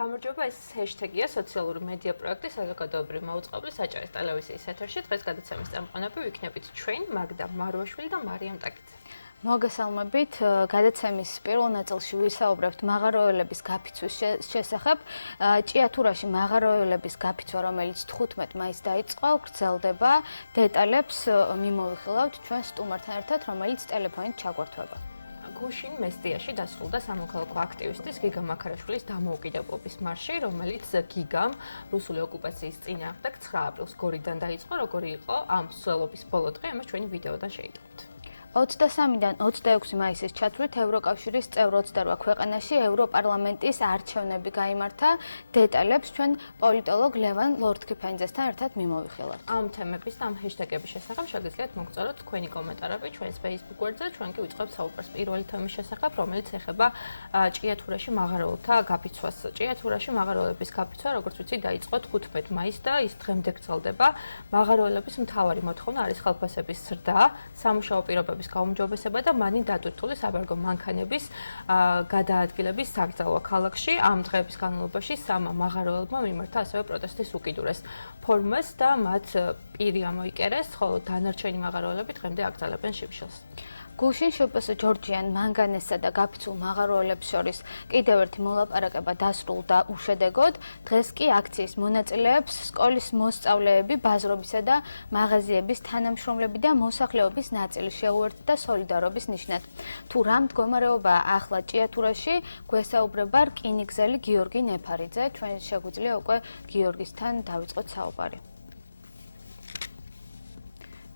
გამარჯობა, ეს ჰეშთეგია სოციალური მედია პროექტის საზოგადოებრივი მოუწყობლის საჭირის ტელევიზიის ეთერში. დღეს გადაცემის წამყვანები ვიქნებით ჩვენ, მაგდა მარუაშვილი და მარიამ ტაკიძე. მოგესალმებით, გადაცემის პირველ ნაწილში ვისაუბრებთ მაღაროელების გაფიცვის შესახებ. ჭიათურაში მაღაროელების გაფიცვა, რომელიც 15 მაისს დაიწყო, გრძელდება. დეტალებს მიმოვიხილავთ ჩვენ სტუმართან ერთად, რომელიც ტელეფონით ჩაგვართვება. გუშინ მესტიაში დასრულდა სამოქალაქო აქტივისტის გიგა მაქარაშვილის დამოუკიდებლობის მარში, რომელიც გიგამ რუსული ოკუპაციის წინააღმდეგ 9 აპრილს გორიდან დაიწყო, როგორი იყო ამ მსვლელობის ბოლო დღე, ამას ჩვენი ვიდეოდან შეიტყობთ. 23-დან 26 მაისის ჩათვლით ევროკავშირის წევრ 28 ქვეყანაში ევროპარლამენტის არჩევნები გაიმართა. დეტალებს ჩვენ პოლიტოლოგ ლევან ლორთქიფენძესთან ერთად მიმოვიხილავთ. ამ თემების და ამ ჰეშტეგების შესახებ შეგიძლიათ მოგწეროთ თქვენი კომენტარები ჩვენს Facebook გვერდზე, ჩვენ კი ვიწყებთ საუბარს პირველი თემის შესახებ, რომელიც ეხება ჭიათურაში მაღაროელთა გაფიცვას. ჭიათურაში მაღაროელების გაფიცვა, როგორც ვიცი, დაიწყო 15 მაისს და ის დღემდე გრძელდება. მაღაროელების მთავარი მოთხოვნა არის ხელფასების ზრდა, სამუშაო პირობების გაუმჯობესება და მანი დატვირთული საბარგო მანქანების გადაადგილების საგრძელვა ქალაქში. ამ დღეების განმავლობაში სამა მაღაროელებმა მიმართა ასევე პროტესტის უკიდურეს ფორმას და მათ პირი ამოიკერეს, ხოლო დანარჩენი მაღაროელები დღემდე აკრძალებენ შიმშილს. გუშინ შპს ჯორჯიან მანგანესსა და გაფიცულ მაღაროელებს შორის კიდევ ერთი მოლაპარაკება დასრულდა უშედეგოდ. დღეს კი აქციის მონაწილეებს სკოლის მოსწავლეები, ბაზრობისა და მაღაზიების თანამშრომლები და მოსახლეობის ნაწილი შეუერთდა სოლიდარობის ნიშნად. თუ რა მდგომარეობაა ახლა ჭიათურაში, გვესაუბრება რკინიგზელი გიორგი ნეფარიძე. ჩვენ შეგვიძლია უკვე გიორგისთან დავიწყოთ საუბარი.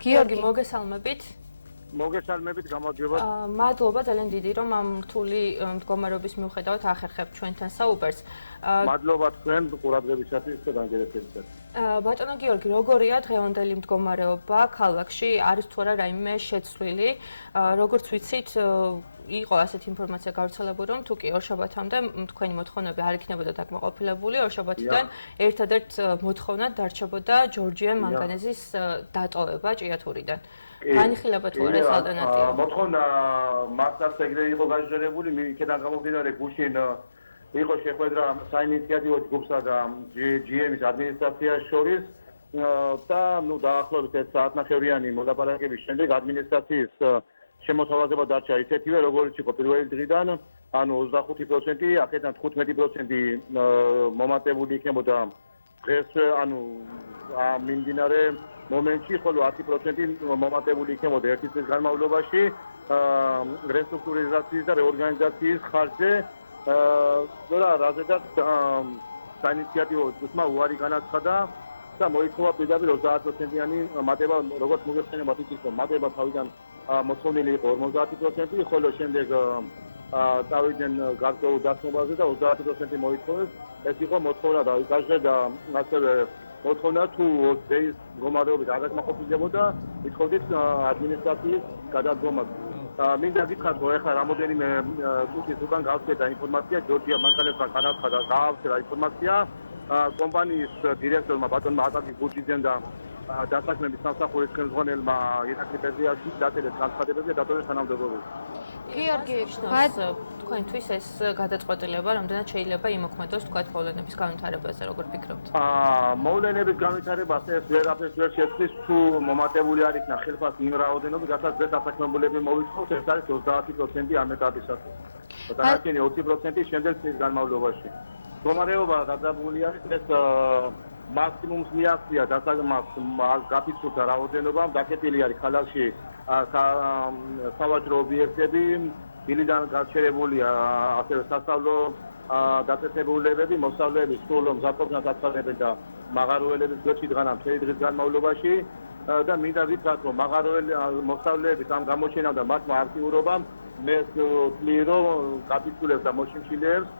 გიორგი, მოგესალმებით. მოგესალმებით, გამარჯობა. მადლობა ძალიან დიდი, რომ ამ რთული მდგომარეობის მიუხედავად ახერხებთ ჩვენთან საუბარს. მადლობა თქვენ ყურადღებისათვის და განგერეფებისათვის. ბატონო გიორგი, როგორია დღევანდელი მდგომარეობა ქალაქში? არის თუ არა რაიმე შეცვლილი? როგორც ვიცით, იყო ასეთი ინფორმაცია გავრცელებული, რომ თუ კი ორშაბათამდე თქვენი მოთხოვნები არ იქნებოდა დაკმაყოფილებული, ორშაბათიდან ერთადერთ მოთხოვნად დარჩებოდა ჯორჯიან მანგანეზის დატოვება ჭიათურიდან. განიხილება თუ არა ეს ალტერნატივა? მოთხოვნა მასწავლებლად ეგრე იყო გაჟღერებული, იქიდან გამომდინარე გუშინ იყო შეხვედრა საინიციატივო ჯგუფსა და GM-ის ადმინისტრაციას შორის და დაახლოებით 1 საათნახევრიანი მოლაპარაკების შემდეგ ადმინისტრაციის შემოთავაზება დარჩა ისეთივე, როგორც იყო პირველი დღიდან, ანუ 25%, აქედან 15% მომატებული იქნებოდა დღეს, ანუ მიმდინარე მომენტში, ხოლო 10% მომატებული იქნებოდა ერთი წლის განმავლობაში რესტრუქტურიზაციის და რეორგანიზაციის ხარჯზე. რაზედაც საინიციატივო ჯგუფმა უარი განაცხადა და მოითხოვა პირდაპირ 30%-იანი მატება, როგორც მოგეხსენებათ, იცით, რომ მატება თავიდან მოთხოვნილი იყო 50%, ხოლო შემდეგ წავიდნენ გარკვეულ დათმობაზე და 30% მოითხოვეს. ეს იყო მოთხოვნა და გაჟღერდა ასევე მოთხოვნა თუ დღეის მდგომარეობით არ დაკმაყოფილებოდა, ითხოვდით ადმინისტრაციის გადადგომას. მინდა გითხრათ, რომ ეხლა რამოდენიმე წუთის უკან გავცეთა ინფორმაცია, ჯორჯია მანკანესთან განაცხადა, გაავრცელა ინფორმაცია კომპანიის დირექტორმა ბატონმა აკაკი გუჩიძემ და დასაქმების სამსახურის ხელმძღვანელმა ირაკლი პეტრიაშვილს დაწესეს განცხადებები და დატოვეს თანამდებობები. გიორგი, თქვენთვის ეს გადაწყვეტილება რამდენად შეიძლება იმოქმედოს თქვათ მოვლენების განვითარებაზე, როგორ ფიქრობთ? მოვლენების განვითარებას ეს ვერაფერს ვერ შეცვლის, თუ მომატებული არ იქნა ხელფასი იმ რაოდენობით, რასაც დღეს დასაქმებულები მოითხოვს, ეს არის 30% ამ ეტაპისათვის. დანარჩენი 20% შემდეგ წლის განმავლობაში. მდგომარეობა გადაღებული არის ეს მაქსიმუმს მიაღწია გაფიცულთა რაოდენობამ, დაკეტილი არის ქალაქში სავაჭრო ობიექტები, დილიდან გარჩევებულია ასევე სასწავლო დაწესებულებები, მოსწავლეები სრულ მზადყოფნას აცხადებენ და მაღაროელების გვერდში დგანან მთელი დღის განმავლობაში და მინდა ვითხრათ, რომ მოსწავლეების ამ გამოჩენამ და მათმა აქტიურობამ მე ვთვლი, რომ გაფიცულებს და მოშიმშილეებს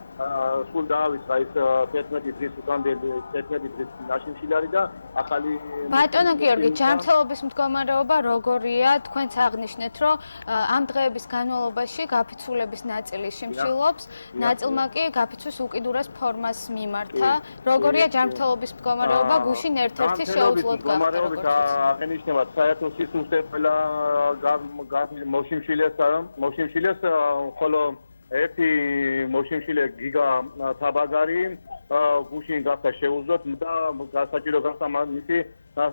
სულ დაავიწყა ის 11 დღის უკამდელი 11 დღის ნაშიმშილარი და ახალი ბატონო გიორგი, ჯანმრთელობის მდგომარეობა როგორია? თქვენც აღნიშნეთ, რომ ამ დღეების განმავლობაში გაფიცულების ნაწილი შიმშილობს, ნაწილმა კი გაფიცვის უკიდურეს ფორმას მიმართა. როგორია ჯანმრთელობის მდგომარეობა? გუშინ ერთ-ერთი შეუძლოდ გახდა. მდგომარეობით აღენიშნება საერთო სისუსტე ყველა მოშიმშილეს, ხოლო ერთი მოშიმშილე გიგა თაბაგარი გუშინ გახდა შეუძლოთ და საჭირო გახდა მისი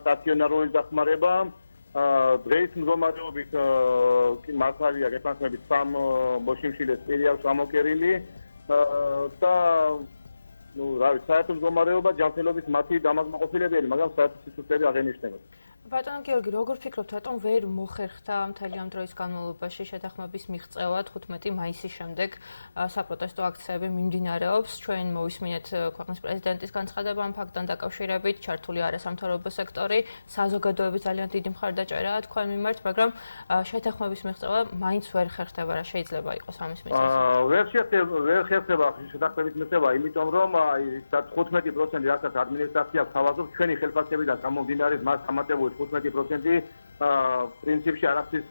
სტაციონარული დახმარება. დღეს მდგომარეობით მართალია გეთანხმებით 3 მოშიმშილეს პირი აქვს ამოკერილი და საერთო მდგომარეობა ჯანმრთელობის მათი დამაკმაყოფილებელი, მაგრამ საერთო სიცოცხლე აღენიშნება. ბატონო გიორგი, როგორ ფიქრობთ, რატომ ვერ მოხერხდა მთელი ამ დროის განმავლობაში შეთანხმების მიღწევა 15 მაისის შემდეგ საპროტესტო აქციები მიმდინარეობს? ჩვენ მოვისმინეთ ქვეყნის პრეზიდენტის განცხადება ამ ფაქტთან დაკავშირებით, ჩართული არასამთავრობო სექტორი, საზოგადოების ძალიან დიდი მხარდაჭერაა თქვენ მიმართ, მაგრამ შეთანხმების მიღწევა მაინც ვერ ხერხდება, რა შეიძლება იყოს ამის მიზეზი? ვერ ხერხდება შეთანხმების მიღწევა, იმიტომ რომ 15% რასაც ადმინისტრაცია თავაზობს, ჩვენი ხელფასებიდან გამომდინარე მას ამატებული 15% პრინციპში არაფრის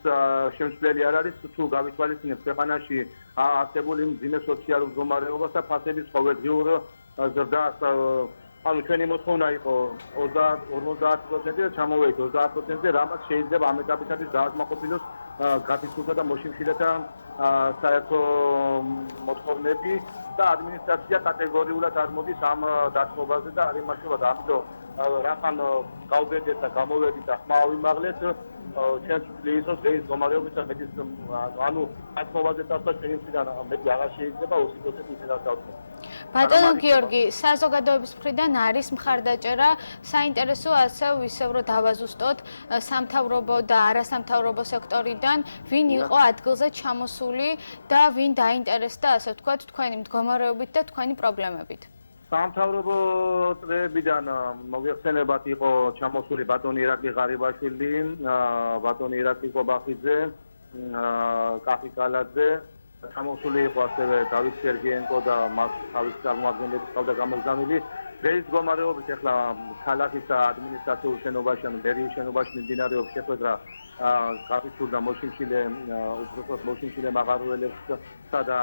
შემცვლელი არ არის, თუ გავითვალისწინებთ ქვეყანაში არსებული მძიმე სოციალურ მდგომარეობას და ფასების ყოველდღიურ ზრდას. ანუ ჩვენი მოთხოვნა იყო 50% და ჩამოვედით 30%-ზე, რამაც შეიძლება ამ ეტაპისათვის დააკმაყოფილოს გაფიცულთა და მოშიმშილეთა საერთო მოთხოვნები და ადმინისტრაცია კატეგორიულად არ მოდის ამ დათმობაზე და არ იმართება და ამიტომ რახან გავდედეთ და გამოვედით და ხმა ავიმაღლეთ ჩვენს ის დღეს მდგომარეობისა მეტის ანუ დათმობაზე წასვლა ჩვენისგან მეტი აღარ შეიძლება 20% ისე დავწევთ. ბატონო გიორგი, საზოგადოების მხრიდან არის მხარდაჭერა, საინტერესო ასევე ისევ რომ დავაზუსტოთ სამთავრობო და არასამთავრობო სექტორიდან, ვინ იყო ადგილზე ჩამოსული და ვინ დაინტერესდა, ასე ვთქვათ, თქვენი მდგომარეობით და თქვენი პრობლემებით. სამთავრობო წრეებიდან მოგეხსენებათ იყო ჩამოსული ბატონი ირაკლი ღარიბაშვილი, ბატონი ირაკლი კობახიძე, კახი კალაძე, ჩამოსული იყო ასევე დავით სერგიენკო და მას თავის წარმომადგენლები ყავდა გამოგზავნილი. დღეს მდგომარეობით ახლა ქალაქის ადმინისტრაციულ შენობაში, ანუ მერიის შენობაში მიმდინარეობს შეხვედრა გაფიცულ და მოშიმშილე უბრალოდ მოშიმშილე მაღაროელებსა და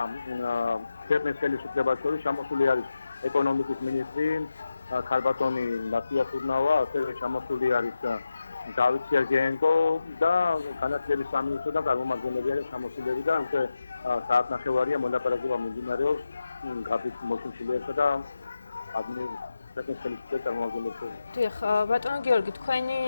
ქვეყნის ხელისუფლებას შორის ჩამოსული არის ეკონომიკის მინისტრი ქალბატონი ნატია თურნავა, ასევე ჩამოსული არის დავით სერგიენკო და განათლების სამინისტრო და წარმომადგენლები არის ჩამოსულები და უკვე საათნახევარია მოლაპარაკება მიმდინარეობს გაფიცულ მოშიმშილეებსა და ადმინისტრაციის ხელისუფლების წარმომადგენლებთან. დიახ, ბატონო გიორგი, თქვენი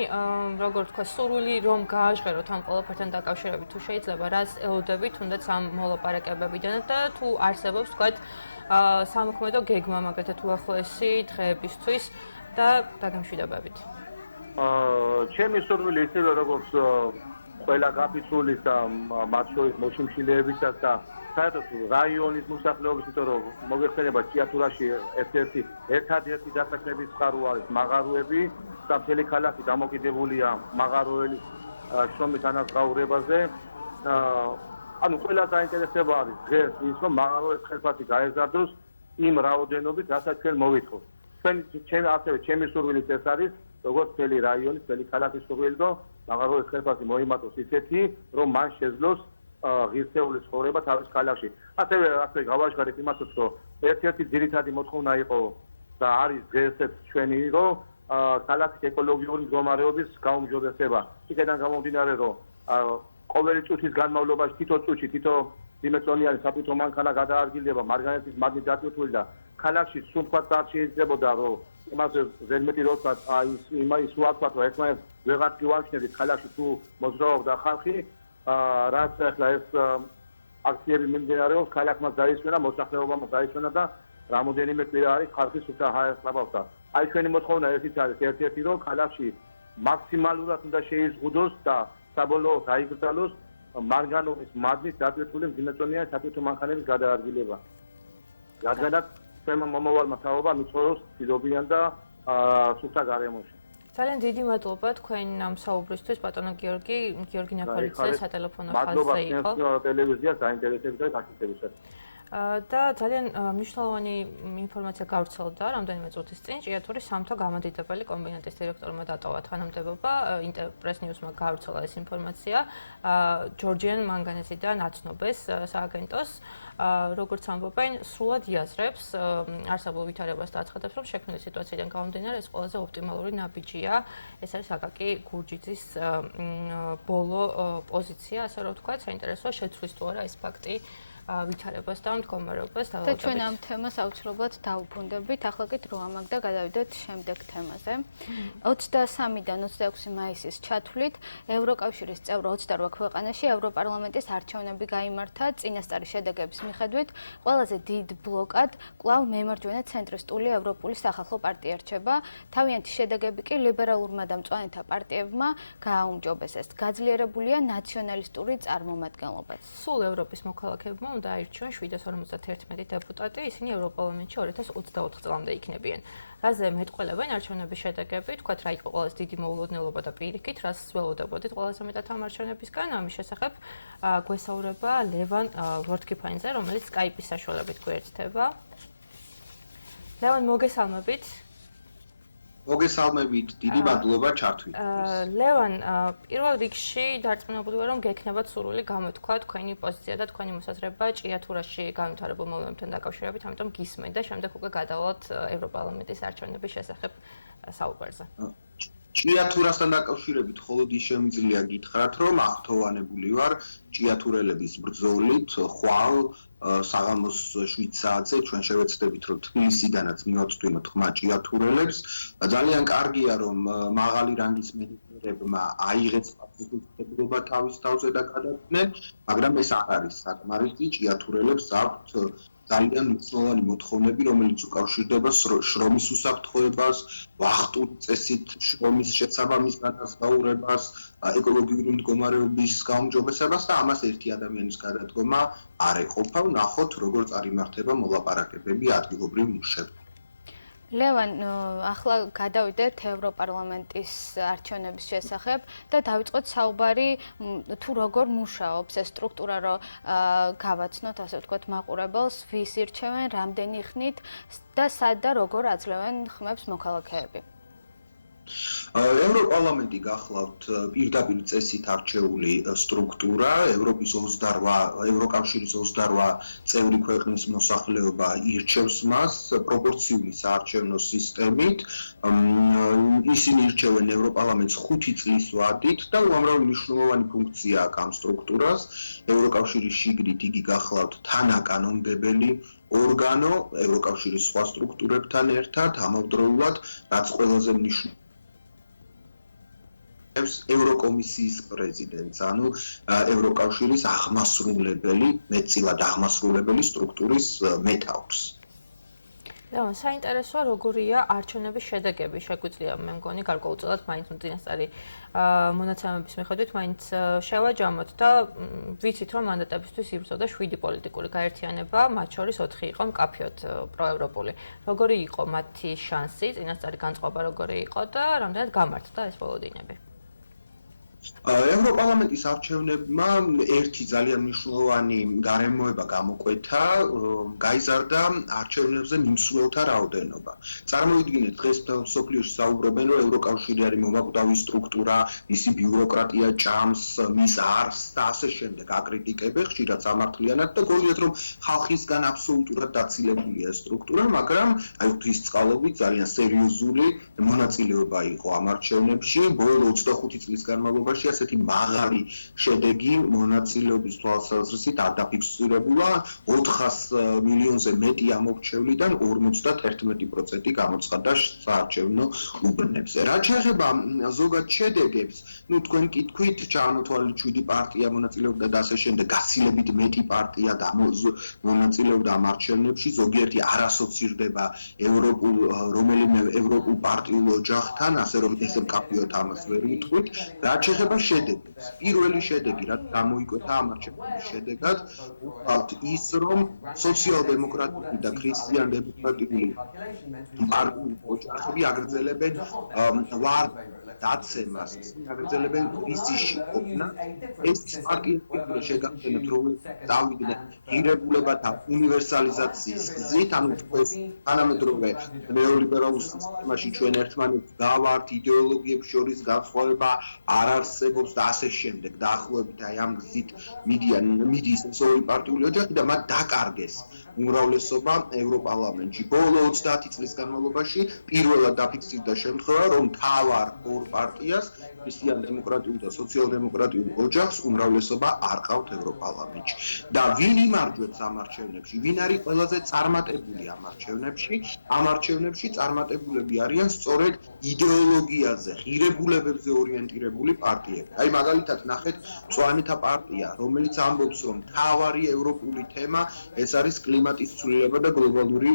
როგორ თქვა, სრული რომ გააჟღეროთ ამ ყველაფერთან დაკავშირებით, თუ შეიძლება რას ელოდებით, თუნდაც ამ მოლაპარაკებებიდან და თუ არსებობს თქვა სამოქმედო გეგმა მაგათაც უახლოესი დღეებისთვის და დაგემშვიდობებით. ჩემი სურვილი ისევე როგორც ყველა გაფიცულის და მათ შორის მოშიმშილეებისაც და საერთოდ რაიონის მოსახლეობის, იმიტომ რომ მოგეხსენება ჭიათურაში ერთადერთი დასახლების წყარო არის მაღაროები და მთელი ქალაქი დამოკიდებულია მაღაროელის შრომის ანაზღაურებაზე. ანუ ყველა დაინტერესება არის დღეს ის რომ მაღაროების ხელფასი გაეზარდოს იმ რაოდენობით, რასაც ჩვენ მოვითხოვთ. ჩემი სურვილიც ეს არის, როგორც მთელი რაიონის, მთელი ქალაქის სურვილი, რომ მაღაროების ხელფასი მოიმატოს ისეთი, რომ მან შეძლოს ღირსეული ცხოვრება თავის ქალაქში. ასევე გავაჟღერეთ იმასაც, რომ ერთ-ერთი ძირითადი მოთხოვნა იყო და არის დღესაც ჩვენი, რომ ქალაქის ეკოლოგიური მდგომარეობის გაუმჯობესება. იქედან გამომდინარე, რომ ყოველი წუთის განმავლობაში თითო წუთში თითო დიმეტრონიანი საფრთხო მანქანა გადაადგილდება მარგანეცის მადნით დატვირთული და ქალაქში სულ არ შეიძლებოდა რომ იმაზე ზედმეტი როცა ის უარყვათ რომ ერთმანეთს ვეღარ გივამჩნევთ ქალაქში თუ მოძრაობდა ხალხი რაც ახლა ეს აქციები მიმდინარეობს ქალაქმა დაისვენა მოსახლეობამ დაისვენა და რამოდენიმე კვირა არის ხალხი სულ ახლა აი ჩვენი მოთხოვნა ესიც არის ერთ-ერთი რომ ქალაქში მაქსიმალურად უნდა შეიზღუდოს და საბოლოოდ აიგრძალოს მარგანუმის მადნით დატვირთული დიმეტრონიანი საფრთხო მანქანების გადაადგილება. რადგანაც ჩვენმა მომავალმა თაობა მიწვევს ცდილობიან და სუფთა გარემოში. ძალიან დიდი მადლობა თქვენ ამ საუბრისთვის, ბატონო გიორგი ნაფარიძე სატელეფონო ხაზზე იყო. მადლობა ტელევიზიას დაინტერესებით და გაკეთებისას. და ძალიან მნიშვნელოვანი ინფორმაცია გავრცელდა რამდენიმე წუთის წინ ჭიათურის სამთო გამოდიდებელი კომბინატის დირექტორმა დატოვა თანამდებობა. ინტერპრეს ნიუსმა გავრცელა ეს ინფორმაცია ჯორჯიან მანგანეზიდან აცნობეს სააგენტოს. როგორც ამბობენ, სრულად იაზრებს არსებულ ვითარებას და აცხადებს, რომ შექმნილი სიტუაციიდან გამომდინარე ეს ყველაზე ოპტიმალური ნაბიჯია. ეს არის აკაკი გურჯიძის ბოლო პოზიცია, ასე რომ ვთქვათ, საინტერესოა შეცვლის თუ არა ეს ფაქტი ვითარებას და მდგომარეობას და დავალდებით. ჩვენ ამ თემას აუცილებლად დავუბრუნდებით. ახლა კი დრო ამაგ და გადავიდეთ შემდეგ თემაზე. 23-დან 26 მაისის ჩათვლით ევროკავშირის წევრ 28 ქვეყანაში ევროპარლამენტის არჩევნები გაიმართა. წინასწარი შედეგების მიხედვით ყველაზე დიდ ბლოკად კვლავ მემარჯვენე ცენტრისტული ევროპული სახალხო პარტია რჩება. თავიანთი შედეგები კი ლიბერალურმა და მწვანეთა პარტიებმა გააუმჯობესეს. გაძლიერებულია ნაციონალისტური წარმომადგენლობაც. სულ ევროპის მოქალაქეებმა უნდა აირჩიონ 751 დეპუტატი, ისინი ევროპარლამენტში 2024 წლამდე იქნებიან. რაზე მეტყველებენ არჩევნების შედეგები, თქვათ რა იყო ყველაზე დიდი მოულოდნელობა და პირიქით, რას ველოდებოდით ყველაზე მეტად ამ არჩევნებისგან, ამის შესახებ გვესაუბრება ლევან ვორდკიფანიძე, რომელიც Skype-ის საშუალებით გვერდდება. ლევან, მოგესალმებით. მოგესალმებით, დიდი მადლობა ჩართვით. ლევან, პირველ რიგში დარწმუნებული ვარ, რომ გექნებათ სრული გამოთქვა თქვენი პოზიცია და თქვენი მოსაზრება ჭიათურაში განვითარებულ მოვლენებთან დაკავშირებით, ამიტომ გისმენთ და შემდეგ უკვე გადავალთ ევროპარლამენტის არჩევნების შესახებ საუბარზე. ჭიათურასთან დაკავშირებით მხოლოდ ის შემიძლია გითხრათ, რომ აღთოვანებული ვარ ჭიათურელების ბრძოლით, ხვალ საღამოს 7 საათზე ჩვენ შევეცდებით, რომ თბილისიდანაც მივაწვდინოთ ხმა ჭიათურელებს. ძალიან კარგია, რომ მაღალი რანგის მენეჯერებმა აიღეს პასუხისმგებლობა თავის თავზე და გადაწყვეტენ, მაგრამ ეს არ არის საკმარისი. ჭიათურელებს აქვთ ძალიან მნიშვნელოვანი მოთხოვნები, რომელიც უკავშირდება შრომის უსაფრთხოებას, ვახტური წესით შრომის შესაბამის განაზღაურებას, ეკოლოგიური მდგომარეობის გაუმჯობესებას და ამას ერთი ადამიანის გადადგომა არ ეყოფა. ვნახოთ, როგორ წარიმართება მოლაპარაკებები ადგილობრივ მუშებთან. ლევან, ახლა გადავიდეთ ევროპარლამენტის არჩევნების შესახებ და დავიწყოთ საუბარი თუ როგორ მუშაობს ეს სტრუქტურა, რომ გავაცნოთ, ასე ვთქვათ, მაყურებელს, ვის ირჩევენ, რამდენი ხნით და სად და როგორ აძლევენ ხმებს მოქალაქეები. ევროპარლამენტი გახლავთ პირდაპირ წესით არჩეული სტრუქტურა, ევროკავშირის 28 წევრი ქვეყნის მოსახლეობა ირჩევს მას პროპორციული საარჩევნო სისტემით. ისინი ირჩევენ ევროპარლამენტს 5 წლის ვადით და უამრავი მნიშვნელოვანი ფუნქცია აქვს ამ სტრუქტურას. ევროკავშირის შიგნით იგი გახლავთ თანაკანონმდებელი ორგანო ევროკავშირის სხვა სტრუქტურებთან ერთად, ამავდროულად, რაც ყველაზე მნიშვნელოვანია ევროკომისიის პრეზიდენტს, ანუ ევროკავშირის აღმასრულებელი, მეტწილად აღმასრულებელი სტრუქტურის მეთაურს. ლევან, საინტერესოა როგორია არჩევნების შედეგები, შეგვიძლია მე მგონი გარკვეულწილად მაინც წინასწარი მონაცემების მიხედვით მაინც შევაჯამოთ და ვიცით, რომ მანდატებისთვის იბრძოდა 7 პოლიტიკური გაერთიანება, მათ შორის 4 იყო მკაფიოდ პროევროპული. როგორი იყო მათი შანსი, წინასწარი განწყობა როგორი იყო და რამდენად გამართდა ეს ბოლოდინები? ევროპარლამენტის არჩევნებმა ერთი ძალიან მნიშვნელოვანი გარემოება გამოკვეთა, გაიზარდა არჩევნებზე მიმსვლელთა რაოდენობა. წარმოიდგინეთ, დღეს მთელ მსოფლიოში საუბრობენ, რომ ევროკავშირი არის მომაკვდავი სტრუქტურა, მისი ბიუროკრატია ჭამს, მის არსს და ასე შემდეგ აკრიტიკებენ ხშირად სამართლიანად და გონიათ, რომ ხალხისგან აბსოლუტურად დაცილებულია ეს სტრუქტურა, მაგრამ აი ღვთისწყალობით ძალიან სერიოზული მონაწილეობა იყო ამ არჩევნებში. ბოლო 25 წლის განმავლობაში ასეთი მაღალი შედეგი მონაწილეობის თვალსაზრისით არ დაფიქსირებულა. 400 მილიონზე მეტი ამორჩევლიდან 51% გამოცხადდა საარჩევნო უბნებზე. რაც შეეხება ზოგად შედეგებს, თქვენ კი თქვით, ჩაანოთვალეთ 7 პარტია მონაწილეობდა და ასე შემდეგ, გაცილებით მეტი პარტია მონაწილეობდა ამ არჩევნებში, ზოგიერთი არ ასოცირდება რომელიმე ევროპულ პარტიულ ოჯახთან, ასე რომ ესე მკაფიოდ ამას ვერ ვიტყვით. რაც შეეხება შედეგებს, პირველი შედეგი, რაც გამოიკვეთა ამ არჩევნების შედეგად, ვთქვათ ის, რომ სოციალ-დემოკრატიული და ქრისტიან-დემოკრატიული პარტიული ოჯახები აგრძელებენ დაცემას, აგრძელებენ კრიზისში ყოფნა. ეს პარტიები შეგახსენებთ, რომ დავიდნენ ღირებულებათა უნივერსალიზაციის გზით, ანუ თანამედროვე ნეოლიბერალურ სისტემაში ჩვენ ერთმანეთს გავართ, იდეოლოგიებს შორის განსხვავება არ არსებობს და ასე შემდეგ. დაახლოებით აი ამ გზით მიდის ეს ორი პარტიული ოჯახი და მათ დაკარგეს უმრავლესობა ევროპარლამენტში. ბოლო 30 წლის განმავლობაში პირველად დაფიქსირდა შემთხვევა, რომ თავარ ორ პარტიას ქრისტიან-დემოკრატიულ და სოციალ-დემოკრატიულ ოჯახს უმრავლესობა არ ყავთ ევროპარლამენტში. და ვინ იმარჯვებს ამ არჩევნებში? ვინ არის ყველაზე წარმატებული ამ არჩევნებში? ამ არჩევნებში წარმატებულები არიან სწორედ იდეოლოგიაზე, ღირებულებებზე ორიენტირებული პარტიები. აი მაგალითად ნახეთ მწვანეთა პარტია, რომელიც ამბობს, რომ მთავარი ევროპული თემა ეს არის კლიმატის ცვლილება და გლობალური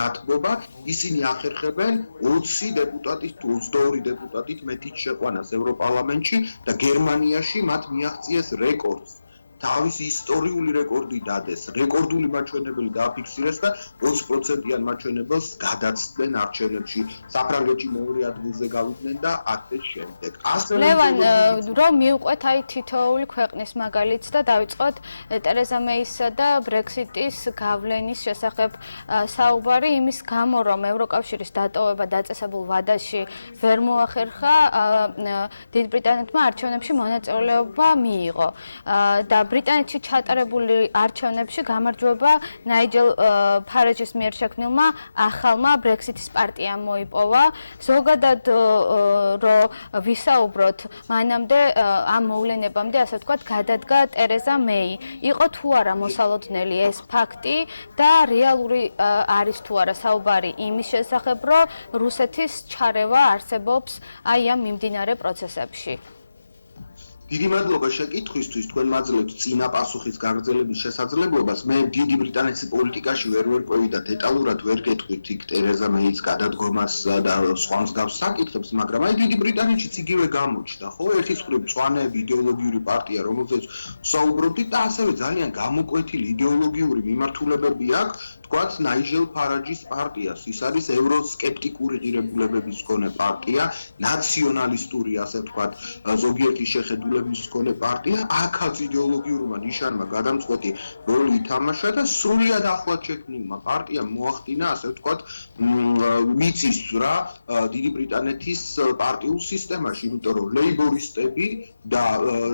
დათბობა. ისინი ახერხებენ 20 დეპუტატით თუ 22 დეპუტატით მეტის შეყვანას ევროპარლამენტში და გერმანიაში მათ მიაღწიეს რეკორდს. თავისი ისტორიული რეკორდი დადეს, რეკორდული მაჩვენებელი დააფიქსირეს და 20%-იან მაჩვენებელს გადაცდნენ არჩევნებში. საფრანგეთში მეორე ადგილზე გავიდნენ და ასე შემდეგ. ლევან, რომ მივყვეთ აი თითოეული ქვეყნის მაგალითს და დავიწყოთ ტერეზა მეისსა და ბრექსიტის გავლენის შესახებ საუბარი, იმის გამო, რომ ევროკავშირის დატოვება დაწესებულ ვადაში ვერ მოახერხა, დიდ ბრიტანეთმა არჩევნებში მონაწილეობა მიიღო. და ბრიტანეთში ჩატარებული არჩევნებში გამარჯვება ნაიჯელ ფარაჯის მიერ შექმნილმა ახალმა ბრექსიტის პარტიამ მოიპოვა. ზოგადად რომ ვისაუბროთ, მანამდე ამ მოვლენებამდე, ასე ვთქვათ, გადადგა ტერეზა მეი. იყო თუ არა მოსალოდნელი ეს ფაქტი და რეალური არის თუ არა საუბარი იმის შესახებ, რომ რუსეთის ჩარევა არსებობს აი ამ მიმდინარე პროცესებში. დიდი მადლობა შეკითხვისთვის, თქვენ მაძლევთ წინა პასუხის გაგრძელების შესაძლებლობას. მე დიდი ბრიტანეთის პოლიტიკაში ვერ ვერკვევი და დეტალურად ვერ გეტყვით იქ ტერეზა მეის გადადგომას და სხვა მსგავს საკითხებს, მაგრამ აი დიდი ბრიტანეთშიც იგივე გამოჩნდა, ხო? ერთის მხრივ მწვანეები იდეოლოგიური პარტია, რომელზეც ვსაუბრობდით და ასევე ძალიან გამოკვეთილი იდეოლოგიური მიმართულებები აქვს, თქვათ ნაიჯელ ფარაჯის პარტიას. ის არის ევროსკეპტიკური ღირებულებების მქონე პარტია, ნაციონალისტური, ასე ვთქვათ, ზოგიერთი შეხედულების მქონე პარტია. აქაც იდეოლოგიურმა ნიშანმა გადამწყვეტი როლი ითამაშა და სრულიად ახლად შექმნილმა პარტიამ მოახდინა, ასე ვთქვათ, მიწის რა დიდი ბრიტანეთის პარტიულ სისტემაში, იმიტომ რომ ლეიბორისტები და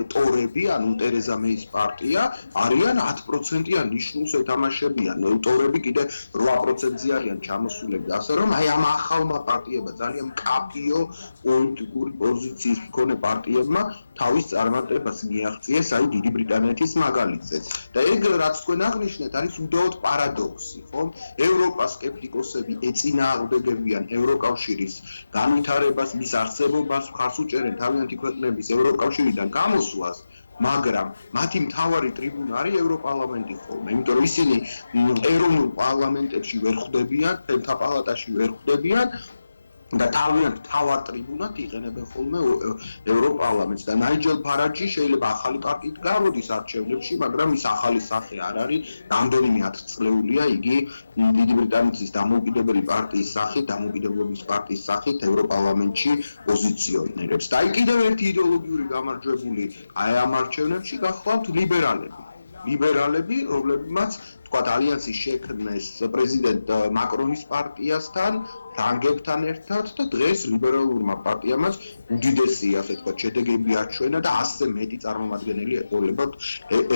ტორები, ანუ ტერეზა მეის პარტია, არიან 10%-იან ნიშნულს ეთამაშებიან. ტორები კიდე 8%-ზე არიან ჩამოსულები, ასე რომ აი ამ ახალმა პარტიებმა ძალიან მკაფიო პოლიტიკური პოზიციის მქონე პარტიებმა თავის წარმატებას მიაღწიეს აი დიდი ბრიტანეთის მაგალითზე. და ეგ რაც თქვენ აღნიშნეთ, არის უდაოდ პარადოქსი, ხო? ევროპას სკეპტიკოსები ეწინააღმდეგებიან ევროკავშირის განვითარებას, მის არსებობას, მხარს უჭერენ თავიანთი ქვეყნების ევროკავშირიდან გამოსვლას. მაგრამ მათი მთავარი ტრიბუნა არის ევროპარლამენტი ხოლმე, იმიტომ რომ ისინი ეროვნულ პარლამენტებში ვერ ხვდებიან, თემთა პალატაში ვერ ხვდებიან და თავიანთ მთავარ ტრიბუნად იყენებენ ხოლმე ევროპარლამენტს და ნაიჯელ ფარაჯი შეიძლება ახალი პარტიით გამოდის არჩევნებში, მაგრამ ის ახალი სახე არ არის, რამდენიმე 10 წლეულია იგი დიდი ბრიტანეთის დამოუკიდებელი პარტიის სახით, დამოუკიდებლობის პარტიის სახით ევროპარლამენტში პოზიციონირებს. და აი კიდევ ერთი იდეოლოგიური გამარჯვებული აი ამ არჩევნებში გახლავთ ლიბერალები, რომლებმაც თქვათ ალიანსი შექმნეს პრეზიდენტ მაკრონის პარტიასთან, ფრანგებთან ერთად და დღეს ლიბერალურმა პარტიამაც უდიდესი, ასე ვთქვათ, შედეგები აჩვენა და 100-ზე მეტი წარმომადგენელი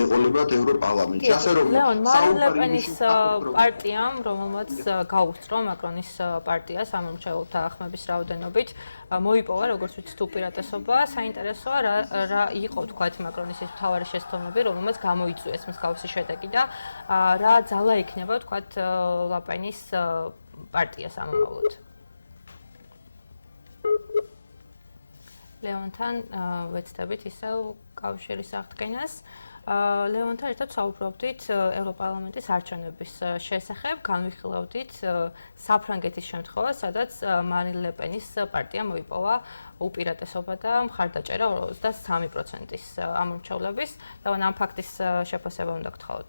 ეყოლებათ ევროპარლამენტში. ასე რომ მარინ ლე პენის პარტიამ, რომელმაც გაუსწრო მაკრონის პარტიას ამომრჩეველთა ახმების რაოდენობით, მოიპოვა როგორც ვიცით უპირატესობა. საინტერესოა რა იყო თქვათ მაკრონის ეს მთავარი შესწავლები, რომელმაც გამოიწვიეს მსგავსი შედეგი და რა ძალა იქნება თქვათ ლე პენის პარტიას ამომავლად. ლეონთან ვეცდებით ისევ კავშირის აღდგენას. ლეონთან ერთად საუბრობდით ევროპარლამენტის არჩევნების შესახებ, განვიხილავდით საფრანგეთის შემთხვევას, სადაც მარინ ლე პენის პარტიამ მოიპოვა უპირატესობა და მხარდაჭერა 23%-ის ამომრჩევლების. და ამ ფაქტის შეფასება უნდა გთხოვოთ.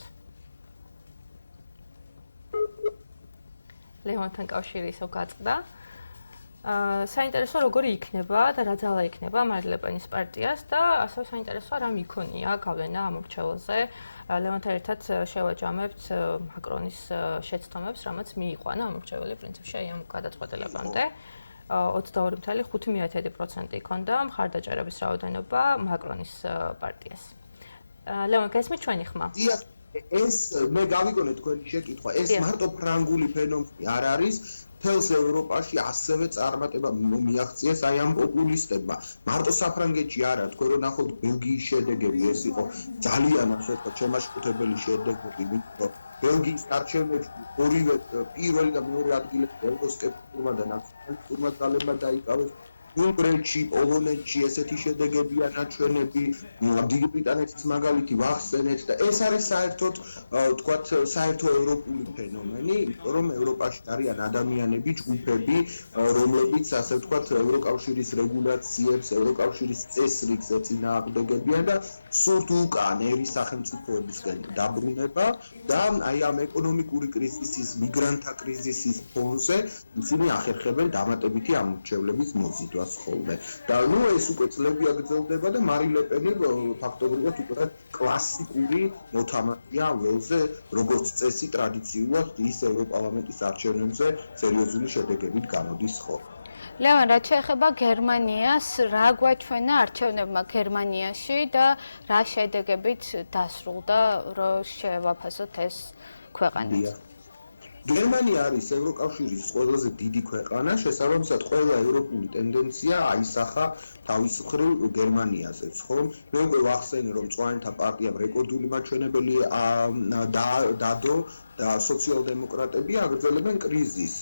ლეონთან კავშირი ისევ გაწყდა. საინტერესოა როგორი იქნება და რა ძალა იქნება მარინ ლე პენის პარტიას და ასევე საინტერესოა რა მიქონია გავლენა ამომრჩეველზე. ლეონთან ერთად შევაჯამებთ მაკრონის შეცდომებს, რამაც მიიყვანა ამომრჩეველი პრინციპში აი ამ გადაწყვეტილებამდე. 22.5% იქონდა მხარდაჭერების რაოდენობა მაკრონის პარტიას. ლეონ, გესმით ჩვენი ხმა? ეს მე გავიგონე თქვენი შეკითხვა. ეს მარტო ფრანგული ფენომენი არ არის. მთელს ევროპაში ასევე წარმატება მიაღწიეს აი ამ პოპულისტებმა. მარტო საფრანგეთში არა, თქვენ რომ ნახოთ ბელგიის შედეგები, ეს იყო ძალიან ასე შემაშფოთებელი შედეგები, იმიტომ ბელგიის არჩევნებში ორივე პირველი და მეორე ადგილები ევროსკეპტიკურმა და ნაციონალისტურმა ძალებმა დაიკავეს. უნგრეთში, პოლონეთში ესეთი შედეგებია ნაჩვენები, დიდი ბრიტანეთის მაგალითი ვახსენეთ და ეს არის საერთოდ თქვათ საერთო ევროპული ფენომენი, იმიტომ რომ ევროპაში არიან ადამიანები, ჯგუფები, რომლებიც ასე ვთქვათ ევროკავშირის რეგულაციებს, ევროკავშირის წესრიგს ეწინააღმდეგებიან და სურთ უკან ერის სახელმწიფოებისგან დაბრუნება და აი ამ ეკონომიკური კრიზისის, მიგრანტთა კრიზისის ფონზე ისინი ახერხებენ დამატებითი ამორჩევლების მოზიდვას. და ნუ ეს უკვე წლები აგრძელდება და მარი ლე პენი ფაქტობრივად უკვე კლასიკური მოთამაშეა ველზე, როგორც წესი ტრადიციულად ის ევროპარლამენტის არჩევნებზე სერიოზული შედეგებით გამოდის ხო. ლევან, რაც შეეხება გერმანიას, რა გვაჩვენა არჩევნებმა გერმანიაში და რა შედეგებით დასრულდა, რომ შევაფასოთ ეს ქვეყანა? გერმანია არის ევროკავშირის ყველაზე დიდი ქვეყანა, შესაბამისად ყველა ევროპული ტენდენცია აისახა თავის მხრივ გერმანიაზეც, ხო? მე უკვე ვახსენე, რომ მწვანეთა პარტიამ რეკორდული მაჩვენებელი დადო და სოციალ-დემოკრატები აგრძელებენ კრიზისს.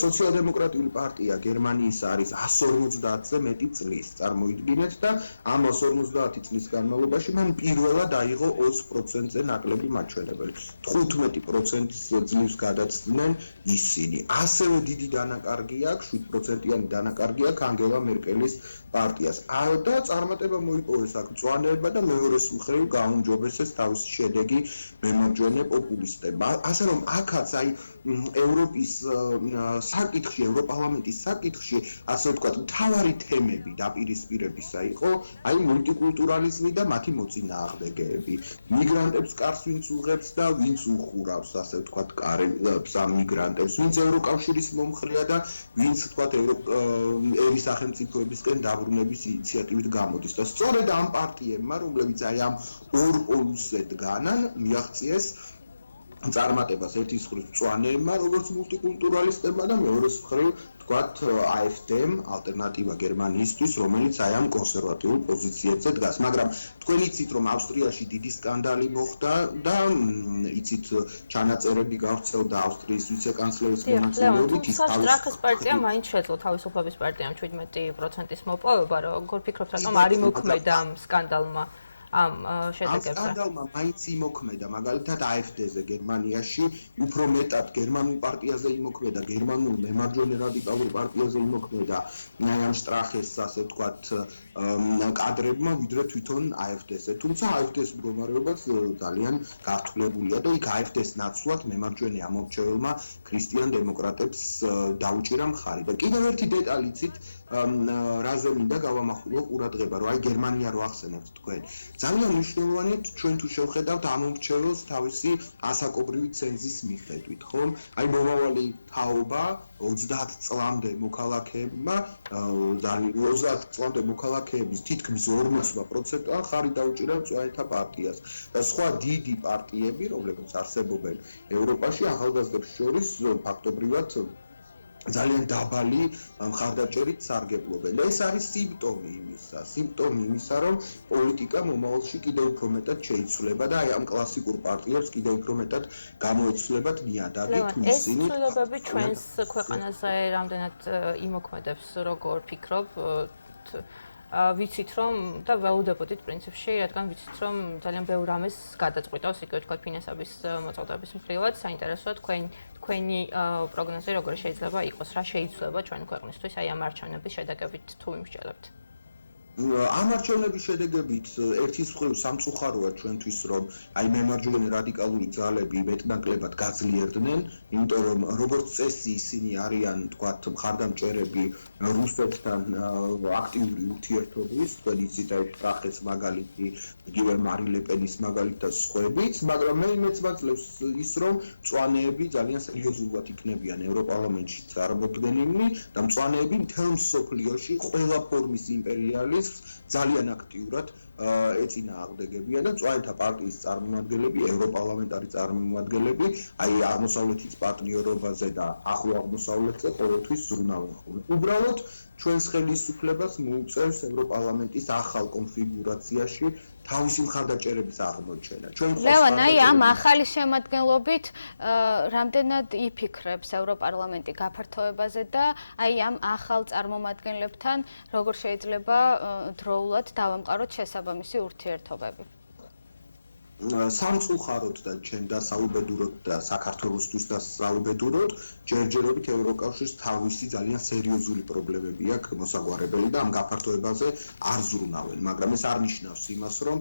სოციალ-დემოკრატიული პარტია გერმანიის არის 150-ზე მეტი წლის, წარმოიდგინეთ და ამ 150 წლის განმავლობაში მან პირველად აიღო 20%-ზე ნაკლები მაჩვენებელი. 15%-ს ძლივს გადაცდნენ ისინი. ასევე დიდი დანაკარგი აქვს, 7%-იანი დანაკარგი აქვს ანგელა მერკელის პარტიას. და წარმატება მოიპოვეს აქ მწვანეებმა და მეორეს მხრივ გაუმჯობესეს თავისი შედეგი მემარჯვენე პოპულისტებმა. ასე რომ აქაც აი ევროპის საკითხში, ევროპარლამენტის საკითხში, ასე ვთქვათ, მთავარი თემები დაპირისპირებისა იყო აი მულტიკულტურალიზმი და მათი მოწინააღმდეგეები. მიგრანტებს კარს ვინც უღებს და ვინც უხურავს, ასე ვთქვათ, კარებს ამ მიგრანტებს, ვინც ევროკავშირის მომხრეა და ვინც ვთქვათ ერის სახელმწიფოებისკენ დაბრუნების ინიციატივით გამოდის. და სწორედ ამ პარტიებმა, რომლებიც აი ამ ორ პოლუსზე დგანან, მიაღწიეს წარმატებას ერთის მხრივ მწვანეებმა, როგორც მულტიკულტურალისტებმა და მეორეს მხრივ ვთქვათ AfD-მ, ალტერნატივა გერმანიისთვის, რომელიც აი ამ კონსერვატიულ პოზიციებზე დგას. მაგრამ თქვენ იცით, რომ ავსტრიაში დიდი სკანდალი მოხდა და იცით ჩანაწერები გავრცელდა ავსტრიის ვიცე-კანცლერის მონაწილეობით ის თავის პარტია მაინც შეძლო თავისუფლების პარტიამ 17%-ის მოპოვება, როგორ ფიქრობთ, რატომ არ იმოქმედა ამ სკანდალმა? ამ შედეგებზე. სკანდალმა მაინც იმოქმედა, მაგალითად AfD-ზე გერმანიაში, უფრო მეტად გერმანულ პარტიაზე იმოქმედა, გერმანულ მემარჯვენე რადიკალურ პარტიაზე იმოქმედა აი ამ შტრახეს, ასე ვთქვათ, კადრებმა, ვიდრე თვითონ AfD-ზე. თუმცა AfD-ს მდგომარეობაც ძალიან გართულებულია და იქ AfD-ს ნაცვლად მემარჯვენე ამორჩეველმა ქრისტიან დემოკრატებს დაუჭირა მხარი. და კიდევ ერთი დეტალი იცით, რაზე მინდა გავამახვილო ყურადღება, რომ აი გერმანია რო ახსენებთ თქვენ. ძალიან მნიშვნელოვანია ჩვენ თუ შევხედავთ ამორჩეველს თავისი ასაკობრივი ცენზის მიხედვით, ხომ? აი მომავალი თაობა 30 წლამდე მოქალაქეებმა, 30 წლამდე მოქალაქეების თითქმის 40%-იან ხარი დაუჭირა მწვანეთა პარტიას. და სხვა დიდი პარტიები, რომლებიც არსებობენ ევროპაში, ახალგაზრდებს შორის ფაქტობრივად ძალიან დაბალი მხარდაჭერით სარგებლობენ. და ეს არის სიმპტომი იმისა, რომ პოლიტიკა მომავალში კიდევ უფრო მეტად შეიცვლება და აი ამ კლასიკურ პარტიებს კიდევ უფრო მეტად გამოეცვლებათ ნიადაგი თუ ისინი. ეს ცვლილებები ჩვენს ქვეყანაზე რამდენად იმოქმედებს, როგორ ფიქრობთ? ვიცით რომ და ველოდებოდით პრინციპში, რადგან ვიცით რომ ძალიან ბევრ რამეს გადაწყვიტავს, ისე ვთქვათ, ფინანსების მოწოდების მხრივად, საინტერესოა თქვენი პროგნოზი როგორ შეიძლება იყოს, რა შეიცვლება ჩვენ ქვეყნისთვის აი ამ არჩევნების შედეგებით თუ იმსჯელებთ? ამ არჩევნების შედეგებით ერთის მხრივ სამწუხაროა ჩვენთვის, რომ აი მემარჯვენე რადიკალური ძალები მეტნაკლებად გაძლიერდნენ, იმიტომ რომ როგორც წესი ისინი არიან, თქვათ, მხარდამჭერები რუსეთთან აქტიური ურთიერთობის, თქვენ იცით აი ტრახეს მაგალითი, იგივე მარი ლე პენის მაგალითი და სხვაებიც, მაგრამ მე მეც მაძლევს ის, რომ მწვანეები ძალიან სერიოზულად იქნებიან ევროპარლამენტში წარმოდგენილნი და მწვანეები მთელ მსოფლიოში ყველა ფორმის იმპერიალიზმს ძალიან აქტიურად ეწინააღმდეგებიან და მწვანეთა პარტიის წარმომადგენლები, ევროპარლამენტარი წარმომადგენლები, აი აღმოსავლეთის პარტნიორობაზე და ახლო აღმოსავლეთზე ყოველთვის ზრუნავენ. უბრალოდ ჩვენს ხელისუფლებას მოუწევს ევროპარლამენტის ახალ კონფიგურაციაში თავისი მხარდაჭერების აღმოჩენა. ლევან, აი ამ ახალი შემადგენლობით რამდენად იფიქრებს ევროპარლამენტი გაფართოებაზე და აი ამ ახალ წარმომადგენლებთან როგორ შეიძლება დროულად დავამყაროთ შესაბამისი ურთიერთობები? სამწუხაროდ და ჩვენ დასაუბედუროთ და საქართველოსთვის დასაუბედუროთ, ჯერჯერობით ევროკავშირს თავისი ძალიან სერიოზული პრობლემები აქვს მოსაგვარებელი და ამ გაფართოებაზე არ ზრუნავენ, მაგრამ ეს არ ნიშნავს იმას, რომ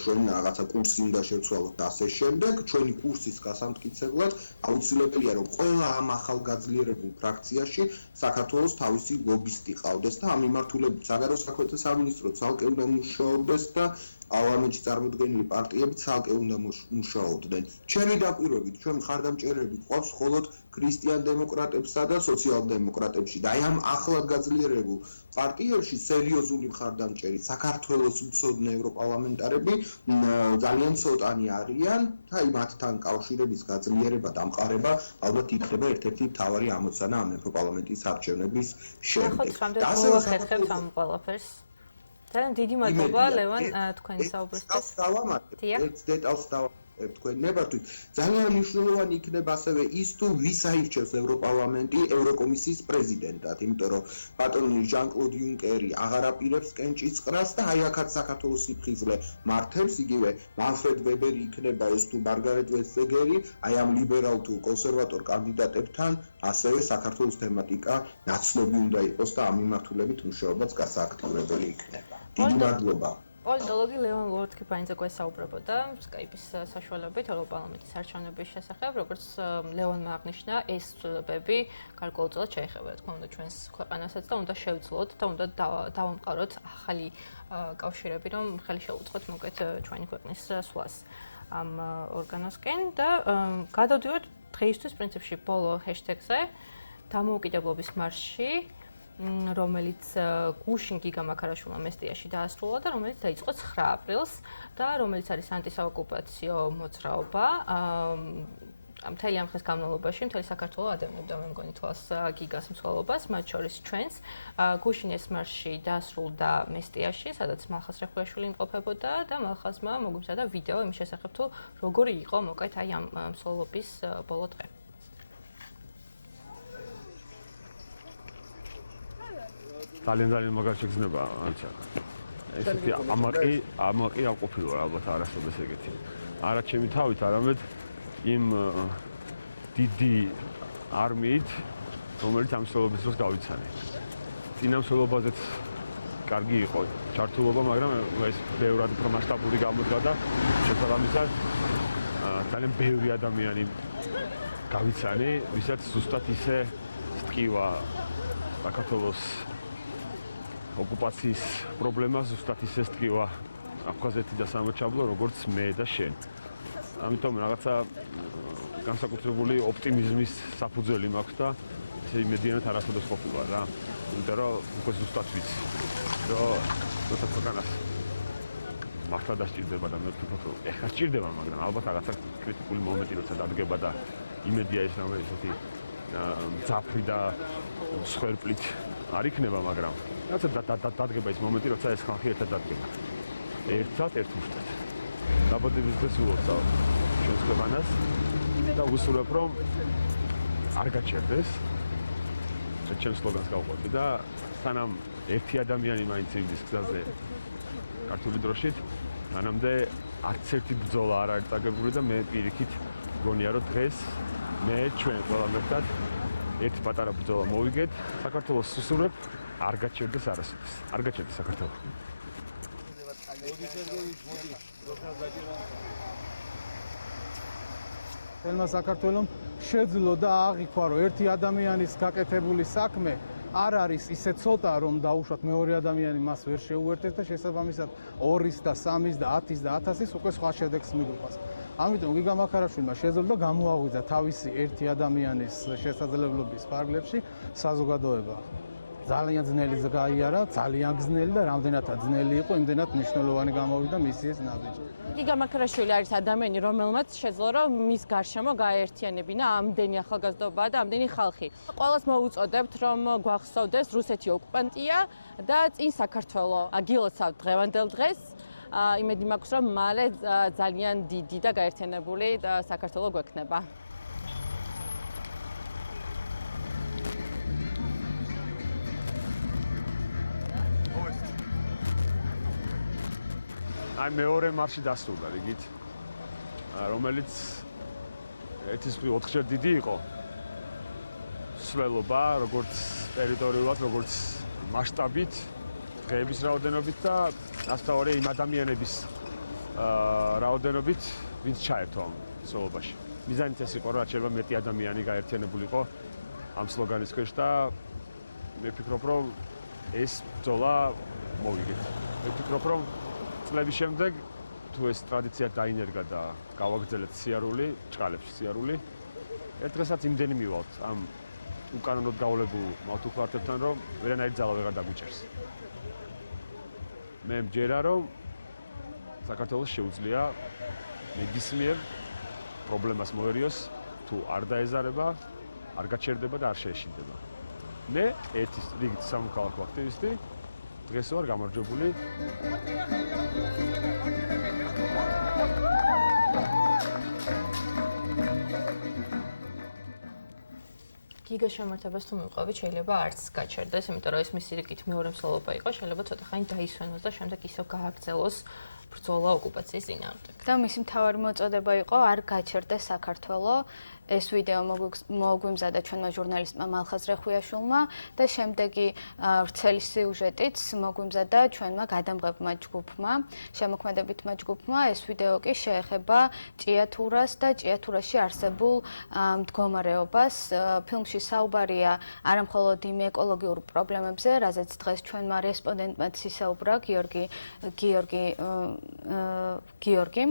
ჩვენ რაღაცა კურსი უნდა შევცვალოთ და ასე შემდეგ. ჩვენი კურსის გასამტკიცებლად აუცილებელია, რომ ყველა ამ ახალგაზრდებულ ფრაქციაში საქართველოს თავისი ლობისტი ყავდეს და ამ მიმართულებით საგარეო საქმეთა სამინისტრო ცალკე უნდა მუშაობდეს და პარლამენტში წარმოდგენილი პარტიები ცალკე უნდა მუშაობდნენ. ჩემი დაკვირვებით, ჩვენ მხარდამჭერები გვყავს მხოლოდ ქრისტიან დემოკრატებსა და სოციალ-დემოკრატებში და აი ამ ახლად გაძლიერებულ პარტიებში სერიოზული მხარდამჭერი საქართველოს მცოდნე ევროპარლამენტარები ძალიან ცოტანი არიან და აი მათთან კავშირების გაძლიერება და ამყარება ალბათ იქნება ერთ-ერთი მთავარი ამოცანა ამ ევროპარლამენტის არჩევნების შემდეგ. და ასევე ხერხებთ ამ ყველაფერს. ძალიან დიდი მადლობა ლევან თქვენი საუბრისთვის. ეს დეტალს თქვენ ნებართვით. ძალიან მნიშვნელოვანი იქნება ასევე ის თუ ვის აირჩევს ევროპარლამენტი ევროკომისიის პრეზიდენტად, იმიტომ რომ ბატონი ჟან-კლოდ იუნკერი აღარ აპირებს კენჭისყრას და აი აქაც საქართველოს სიფხიზლე მართებს, იგივე მანფრედ ვებერი იქნება ეს თუ მარგარეტ ვესტეგერი, აი ამ ლიბერალ თუ კონსერვატორ კანდიდატებთან ასევე საქართველოს თემატიკა ნაცნობი უნდა იყოს და ამ მიმართულებით მუშაობაც გასააქტიურებელი იქნება. დიდი მადლობა. პოლიტოლოგი ლევან ლორთქიფანიძე გვესაუბრებოდა Skype-ის საშუალებით ევროპარლამენტის არჩევნების შესახებ, როგორც ლევანმა აღნიშნა, ეს ცვლილებები გარკვეულწილად შეეხება, რა თქმა უნდა, ჩვენს ქვეყანასაც და უნდა შევძლოთ და უნდა დავამყაროთ ახალი კავშირები, რომ ხელი შეუწყოთ მოკეთ ჩვენი ქვეყნის სვლას ამ ორგანოსკენ და გადავდივართ დღეისთვის პრინციპში ბოლო ჰეშთეგზე დამოუკიდებლობის მარშში, რომელიც გუშინ გიგა მაქარაშვილმა მესტიაში დაასრულა და რომელიც დაიწყო 9 აპრილს და რომელიც არის ანტისაოკუპაციო მოძრაობა. მთელი ამ ხნის განმავლობაში მთელი საქართველო ადევნებდა მე მგონი თვალს გიგას მსვლელობას, მათ შორის ჩვენს. გუშინ ეს მარში დაასრულდა მესტიაში, სადაც მალხაზ რეხულაშვილი იმყოფებოდა და მალხაზმა მოგვიბზადა ვიდეო იმ შესახებ თუ როგორი იყო მოკეთ აი ამ მსვლელობის ბოლო დღე. ძალიან მაგარი შეგრძნება ანცა. ესეთი ამაყი არ ყოფილა ალბათ არასოდეს ეგეთი. არა ჩემი თავით, არამედ იმ დიდი არმიით, რომელიც ამ მსვლელობის დროს გავიცანე. წინა მსვლელობაზეც კარგი იყო ჩართულობა, მაგრამ ეს ბევრად უფრო მასშტაბური გამოდგა და შესაბამისად ძალიან ბევრი ადამიანი გავიცანე, ვისაც ზუსტად ისე სტკივა საქართველოს ოკუპაციის პრობლემა ზუსტად ისე სტკივა აფხაზეთი და სამოჩაბლო, როგორც მე და შენ. ამიტომ რაღაცა განსაკუთრებული ოპტიმიზმის საფუძველი მაქვს და ესე იმედიანად არასოდეს ყოფილა რა. იმიტომ რომ უკვე ზუსტად ვიცი, რომ როცა ქვეყანას მართლა დასჭირდება და მე ვფიქრობ, რომ ეხლა სჭირდება, მაგრამ ალბათ რაღაცა კრიტიკული მომენტი როცა დადგება და იმედია ის რომ ესეთი ძაფრი და სხერპლით არ იქნება, მაგრამ რაცა დადგება ის მომენტი, როცა ეს ხალხი ერთად დადგება. ერთ უშტად. დაბადების დღეს ულოცავ ჩვენს ქვეყანას და ვუსურვებ, რომ არ გაჩერდეს. ჩემს სლოგანს გავყვები და სანამ ერთი ადამიანი მაინც იმდის გზაზე ქართული დროშით, მანამდე არც ერთი ბრძოლა არ არის წაგებული და მე პირიქით გონია, რომ დღეს მე ჩვენ ყველამ ერთად ერთი პატარა ბრძოლა მოვიგეთ. საქართველოს ვუსურვებ, არ გაჩერდეს არასოდეს. არ გაჩერდეს საქართველო. თელმა საქართველომ შეძლო და აღიქვა, რომ ერთი ადამიანის გაკეთებული საქმე არ არის ისე ცოტა, რომ დაუშვათ მეორე ადამიანი მას ვერ შეუერთეს და შესაბამისად 2-ის და 3-ის და 10-ის და 1000-ის უკვე სხვა შედეგს მიგვყვას. ამიტომ გიგა მაქარაშვილმა შეძლო და გამოაღვიძა თავისი ერთი ადამიანის შესაძლებლობის ფარგლებში საზოგადოება. ძალიან ძნელი გაიარა, ძალიან გზნელი და რამდენადაც ძნელი იყო, იმდენად მნიშვნელოვანი გამოვიდა მისი ეს ნაბიჯი. გიგა მაქრაშვილი არის ადამიანი, რომელმაც შეძლო რომ მის გარშემო გააერთიანებინა ამდენი ახალგაზრდობა და ამდენი ხალხი. ყველას მოუწოდებთ რომ გვახსოვდეს რუსეთი ოკუპანტია და წინ საქართველო აგილოცავთ დღევანდელ დღეს. იმედი მაქვს რომ მალე ძალიან დიდი და გაერთიანებული საქართველო გვექნება. აი მეორე მარში დასრულდა რიგით, რომელიც ერთის მხრივ 4-ჯერ დიდი იყო. სვლელობა, როგორც ტერიტორიულად, როგორც მასშტაბით, დღეების რაოდენობით და ნასტავარი იმ ადამიანების რაოდენობით, ვინც ჩაერთო ამ სვლელობაში. მიზანიც ეს იყო, რაც შეიძლება მეტი ადამიანი გაერთიანებულიყო ამ სლოგანის ქვეშ და მე ვფიქრობ, რომ ეს ბრძოლა მოვიგეთ. მე ვფიქრობ, რომ წლების შემდეგ თუ ეს ტრადიცია დაინერგა და გავაგრძელეთ სიარული, ჭყალებში სიარული, ერთ დღესაც იმდენი მივალთ ამ უკანონოდ გავლებულ მავთუხლარდებთან, რომ ვერანაირი ძალა ვეღარ დაგვიჭერს. მე მჯერა, რომ საქართველოს შეუძლია ნებისმიერ პრობლემას მოერიოს, თუ არ დაეზარება, არ გაჩერდება და არ შეეშინდება. მე ერთის რიგით სამოქალაქო აქტივისტი დღეს ვარ გამარჯვებული. გიგა შემართებას თუ მივყავით, შეიძლება არც გაჩერდეს, იმიტომ რომ ეს მისი რიგით მეორე მსვლელობა იყო, შეიძლება ცოტა ხანი დაისვენოს და შემდეგ ისევ გააგრძელოს ბრძოლა ოკუპაციის წინააღმდეგ. და მისი მთავარი მოწოდება იყო არ გაჩერდეს საქართველო. ეს ვიდეო მოგვიმზადა ჩვენმა ჟურნალისტმა მალხაზ რეხვიაშვილმა და შემდეგი ვრცელი სიუჟეტიც მოგვიმზადა ჩვენმა გადამღებმა ჯგუფმა, შემოქმედებითმა ჯგუფმა. ეს ვიდეო კი შეეხება ჭიათურას და ჭიათურაში არსებულ მდგომარეობას. ფილმში საუბარია არამხოლოდ იმ ეკოლოგიურ პრობლემებზე, რაზეც დღეს ჩვენმა რესპონდენტმა ისაუბრა გიორგიმ.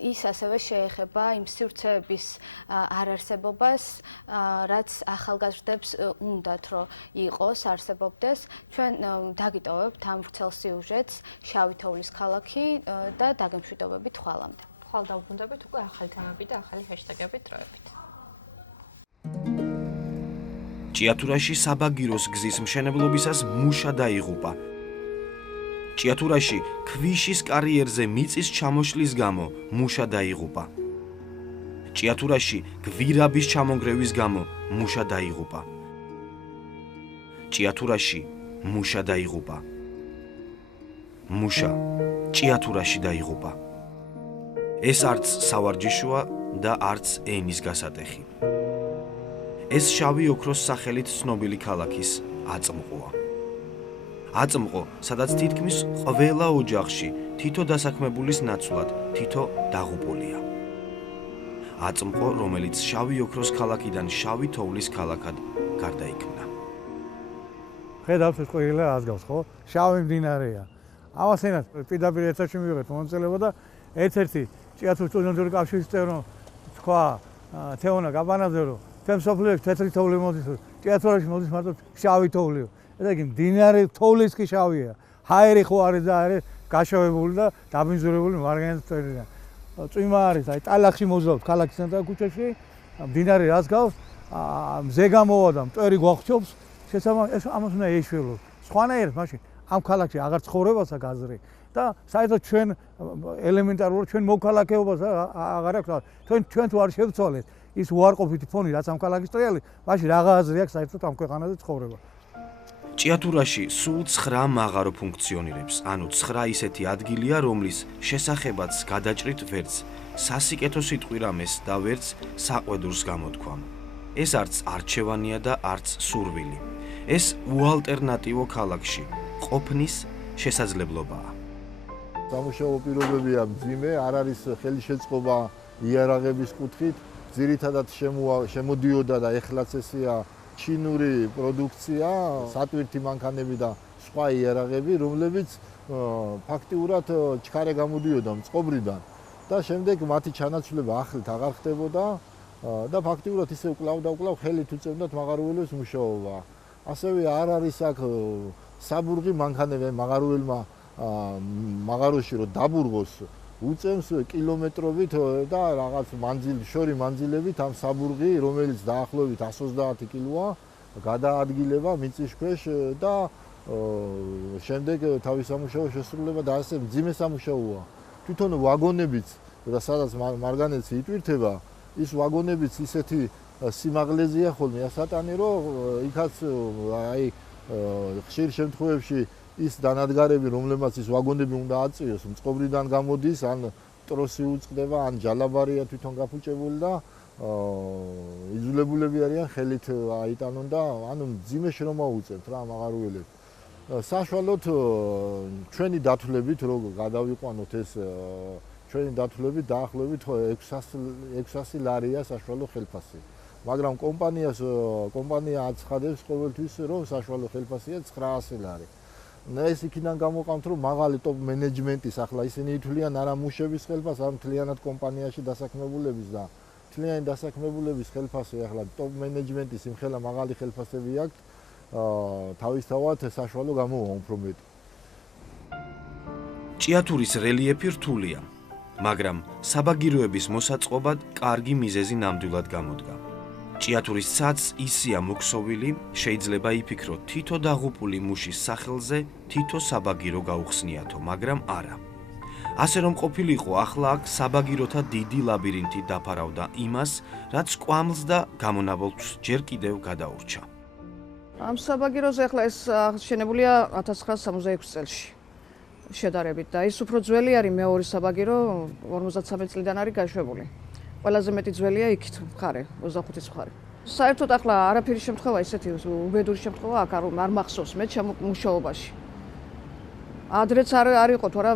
ის ასევე შეეხება იმ სივრცეების არარსებობას, რაც ახალგაზრდებს უნდათ, რომ იყოს, არსებობდეს. ჩვენ დაგიტოვებთ ამ ვრცელ სიუჟეტს შავი თოვლის ქალაქი და დაგემშვიდობებით ხვალამდე. ხვალ დავბრუნდებით უკვე ახალი თემები და ახალი ჰეშტეგებით დროებით. ჭიათურაში საბაგიროს გზის მშენებლობისას მუშა დაიღუპა. ჭიათურაში ქვიშის კარიერზე მიწის ჩამოშლის გამო მუშა დაიღუპა. ჭიათურაში გვირაბის ჩამონგრევის გამო მუშა დაიღუპა. ჭიათურაში მუშა დაიღუპა. მუშა ჭიათურაში დაიღუპა. ეს არც სავარჯიშოა და არც ენის გასატეხი. ეს შავი ოქროს სახელით ცნობილი ქალაქის აწმყოა. აწმყო, სადაც თითქმის ყველა ოჯახში თითო დასაქმებულის ნაცვლად თითო დაღუპულია. აწმყო, რომელიც შავი ოქროს ქალაქიდან შავი თოვლის ქალაქად გარდაიქმნა. ხედავთ ეს ყველა აზგავს, ხო? შავი მდინარეა. ამასენად პირდაპირ ერთაში მივიღეთ მონაწილეობა და ერთ-ერთი ჭიათურის სტუდენტური კავშირის წევრო თქვა თეონა გაბანაძე, რომ თემ სოფლიოში თეთრი თოვლი მოდის, ჭიათურაში მოდის მარტო შავი თოვლი. ესე იგი მდინარე თოვლის კი შავია. ჰაერი ხო არის და არის გაშავებული და დაბინძურებული მარგანეზე წვერიდან. წვიმა არის, აი ტალახში მოძრავთ ქალაქის ცენტრალურ ქუჩაში, მდინარე რას გავს, მზე გამოვა და მტვერი გვახჩობს, შესაბამისად ამას უნდა ეშველოს. სხვანაირად მაშინ ამ ქალაქში აღარ ცხოვრებასა გაზრი და საერთოდ ჩვენ ელემენტარულად ჩვენ მოქალაქეობას აღარ აქვს. ჩვენ თუ არ შევცვალეთ ის უარყოფითი ფონი, რაც ამ ქალაქის ტრიალი, მაშინ რაღა აზრი აქვს საერთოდ ამ ქვეყანაზე ცხოვრება. ჭიათურაში სულ 9 მაღარო ფუნქციონირებს, ანუ 9 ისეთი ადგილია, რომლის შესახებაც გადაჭრით ვერც სასიკეთო სიტყვირამეს და ვერც საყვედურს გამოთქვამ. ეს არც არჩევანია და არც სურვილი. ეს უალტერნატივო ქალაქში ყოფნის შესაძლებლობაა. სამუშაო პირობებია მძიმე, არ არის ხელშეწყობა იარაღების კუთხით, ძირითადად შემოდიოდა და ეხლაც ესეა ჩინური პროდუქცია, სატვირთი მანქანები და სხვა იარაღები, რომლებიც ფაქტიურად ჩქარე გამოდიოდა მწყობრიდან და შემდეგ მათი ჩანაცვლება ახლით აღარ ხდებოდა და ფაქტიურად ისე უკлау ხელით უწევდათ მაღაროველებს მუშაობა. ასევე არ არის აქ საბურღი მანქანები მაღაროელმა მაღაროში რომ დაბურღოს უწევს კილომეტრობით და რაღაც შორი მანძილებით ამ საბურღი, რომელიც დაახლოებით 130 კილოა, გადაადგილება მიწის ქვეშ და შემდეგ თავის სამუშაოს შესრულება და ასე მძიმე სამუშაოა. თვითონ ვაგონებიც, და სადაც მარგანეცი იტვირთება, ის ვაგონებიც ისეთი სიმაღლეზეა ხოლმე ასატანი, რომ იქაც აი ხშირ შემთხვევებში ის დანადგარები, რომლებმაც ის ვაგონები უნდა აწიოს, მწყობრიდან გამოდის, ან ტროსი უწყდება, ან ჯალაბარია თვითონ გაფუჭებული და იძულებულები არიან ხელით აიტანონ და ანუ მძიმე შრომა უწევთ რა მაღაროელებს. საშუალოდ ჩვენი დათვლებით რო გადავიყვანოთ ეს ჩვენი დათვლებით დაახლოებით 600 ლარია საშუალო ხელფასი. მაგრამ კომპანია აცხადებს ყოველთვის რომ საშუალო ხელფასია 900 ლარი. ეს იქიდან გამოყავთ რომ მაღალი ტოპ მენეჯმენტის ახლა ისინი ითვლიან არა მუშების ხელფასს, არ მთლიანად კომპანიაში დასაქმებულების და მთლიანი დასაქმებულების ხელფასი ახლა ტოპ მენეჯმენტის იმხელა მაღალი ხელფასები აქვს, თავისთავად საშუალო გამოვა უფრო მეტი. ჭიათურის რელიეფი რთულია, მაგრამ საბაგიროების მოსაწყობად კარგი მიზეზი ნამდვილად გამოდგა. ჭიათურის ცაც ისია მოქსოვილი, შეიძლება იფიქროთ თითო დაღუპული მუშის სახელზე თითო საბაგირო გაუხსნიათო, მაგრამ არა. ასე რომ ყოფილიყო, ახლა აქ საბაგიროთა დიდი ლაბირინთი დაფარავდა იმას, რაც კვამლს და გამონაბოლქვს ჯერ კიდევ გადაურჩა. ამ საბაგიროზე ახლა ეს აღშენებულია 1966 წელში შედარებით და ის უფრო ძველი არის მეორე საბაგირო 53 წლიდან არის გაშვებული. ყველაზე მეტი ძველია იქით მხარე 25-ის მხარე. საერთოდ ახლა არაფერი შემთხვევა ისეთი უბედური შემთხვევა აქ არ მახსოვს მე ჩემ მუშაობაში. ადრეც არ იყო თუ არა,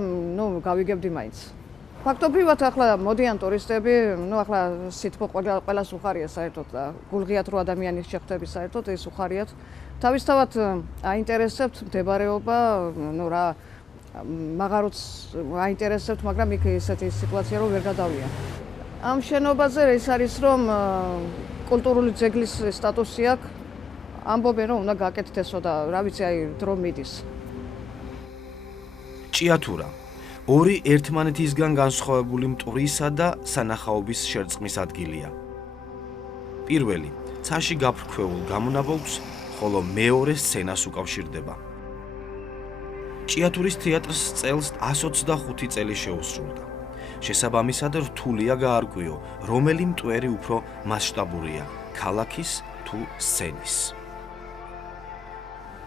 გავიგებდი მაინც. ფაქტობრივად ახლა მოდიან ტურისტები, ახლა სითბო ყველას უხარია საერთოდ და გულღიათ რო ადამიანის შეხვდები საერთოდ ეს უხარიათ. თავისთავად აინტერესებთ მდებარეობა, რა მაღაროც აინტერესებთ, მაგრამ იქ ესეთი სიტუაცია რომ ვერ გადავია. ამ შენობაზე ის არის რომ კულტურული ძეგლის სტატუსი აქვს, ამბობენ რომ უნდა გაკეთდეს და რა ვიცი აი დრო მიდის. ჭიათურა ორი ერთმანეთისგან განსხვავებული მტვრისა და სანახაობის შერწყმის ადგილია. პირველი ცაში გაფრქვეულ გამონაბოლქვს, ხოლო მეორე სცენას უკავშირდება. ჭიათურის თეატრს წელს 125 წელი შეუსრულდა. შესაბამისად რთულია გაარკვიო, რომელი მტვერი უფრო მასშტაბურია, ქალაქის თუ სცენის.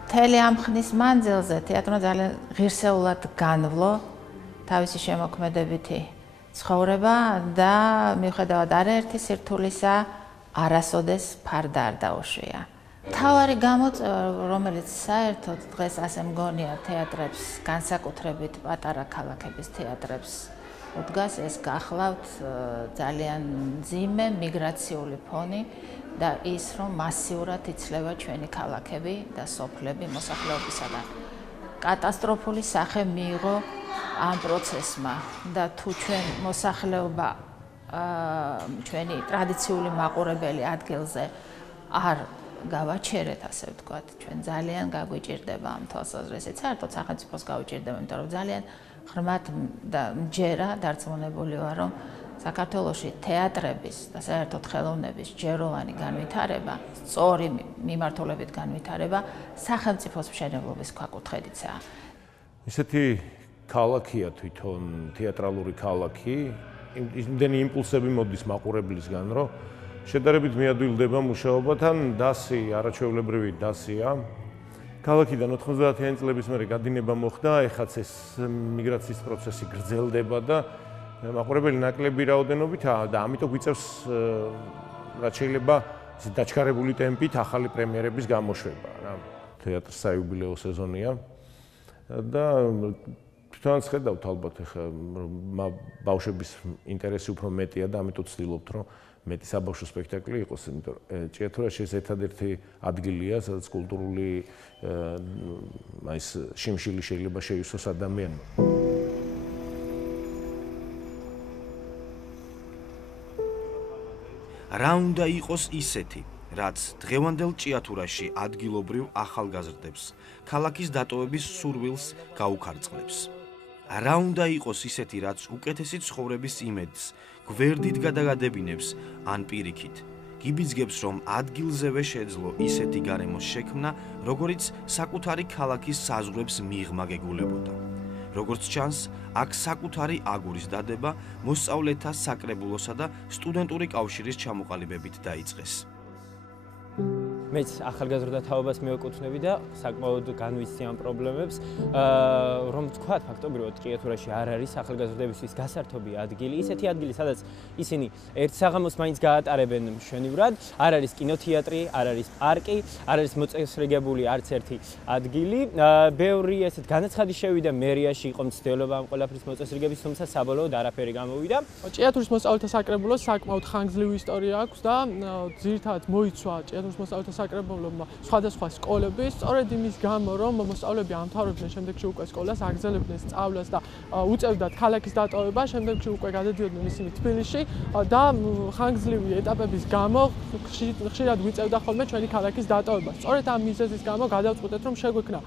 მთელი ამ ხნის მანძილზე თეატრმა ძალიან ღირსეულად განვლო თავისი შემოქმედებითი ცხოვრება და მიუხედავად არაერთი სირთულისა არასოდეს ფარდა არ დაუშვია. მთავარი გამოწვევა, რომელიც საერთოდ დღეს ასე მგონია თეატრებს, განსაკუთრებით პატარა ქალაქების თეატრებს უდგას, ეს გახლავთ ძალიან მძიმე მიგრაციული ფონი და ის, რომ მასიურად იცლება ჩვენი ქალაქები და სოფლები მოსახლეობისაგან. კატასტროფული სახე მიიღო ამ პროცესმა და თუ ჩვენ მოსახლეობა ჩვენი ტრადიციული მაყურებელი ადგილზე არ გავაჩერეთ, ასე ვთქვათ, ჩვენ ძალიან გაგვიჭირდება ამ თვალსაზრისით. საერთოდ სახელმწიფოს გავიჭირდება, იმიტომ რომ ძალიან ღრმად და მჯერა დარწმუნებული ვარ, რომ საქართველოში თეატრების და საერთოდ ხელოვნების ჯეროვანი განვითარება, სწორი მიმართულებით განვითარება სახელმწიფოს მშენებლობის ქვაკუთხედიცაა. ისეთი ქალაქია თვითონ თეატრალური ქალაქი, იმდენი იმპულსები მოდის მაყურებლისგან, რომ შედარებით მიადვილდება მუშაობათან, დასი, არაჩვეულებრივი დასია. ქალაქიდან 90-იანი წლების მერე გადინება მოხდა, ეხაც ეს მიგრაციის პროცესი გრძელდება და მაყურებელი ნაკლები რაოდენობითაა და ამიტომ გვიწევს რაც შეიძლება დაჩქარებული ტემპით ახალი პრემიერების გამოშვება რა. თეატრს საიუბილეო სეზონია და თვითონაც ხედავთ ალბათ ახლა ბავშვების ინტერესი უფრო მეტია და ამიტომ ვცდილობთ რომ მეტი საბავშვო სპექტაკლი იყოს, იმიტომ რომ ჭიათურაში ეს ერთადერთი ადგილია, სადაც კულტურული ის შიმშილი შეიძლება შეივსოს ადამიანმა. რა უნდა იყოს ისეთი, რაც დღევანდელ ჭიათურაში ადგილობრივ ახალგაზრდებს ქალაქის დატოვების სურვილს გაუქარწყლებს. რა უნდა იყოს ისეთი, რაც უკეთესი ცხოვრების იმედს გვერდით გადაგადებინებს ან პირიქით გიბიძგებს, რომ ადგილზევე შეძლო ისეთი გარემოს შექმნა, როგორიც საკუთარი ქალაქის საზღვრებს მიღმა გეგულებოდა. როგორც ჩანს, აქ საკუთარი აგურის დადება მოსწავლეთა საკრებულოსა და სტუდენტური კავშირის ჩამოყალიბებით დაიწყეს. მეც ახალგაზრდა თაობას მევეკუთვნები და საკმაოდ განვიცდი ამ პრობლემებს, რომ თქვათ ფაქტობრივად ჭიათურაში არ არის ახალგაზრდებისთვის გასართობი ადგილი, ისეთი ადგილი, სადაც ისინი ერთ საღამოს მაინც გაატარებენ მშვენივრად, არ არის კინოთეატრი, არ არის პარკი, არ არის მოწესრიგებული არც ერთი ადგილი. ბევრი ესეთ განაცხადი შევიდა მერიაში, იყო მცდელობა ამ ყველაფრის მოწესრიგების, თუმცა საბოლოოდ არაფერი გამოვიდა. ჭიათურის მოსწავლეთა საკრებულოს საკმაოდ ხანგრძლივი ისტორია აქვს და ძირითადად მოიცვა ჭიათურის მოსწავლეთა საკრებულოსმა სხვადასხვა სკოლები, სწორედ იმის გამო, რომ მოსწავლეები ამთავრებდნენ შემდეგში უკვე სკოლას, აგრძელებდნენ სწავლას და უწევდათ ქალაქის დატოვება, შემდეგში უკვე გადადიოდნენ ისინი თბილისში და ხანგრძლივი ეტაპების გამო ხშირად ვიწევდა ხოლმე ჩვენი ქალაქის დატოვება. სწორედ ამ მიზეზის გამო გადავწყვეტეთ, რომ შეგვექმნა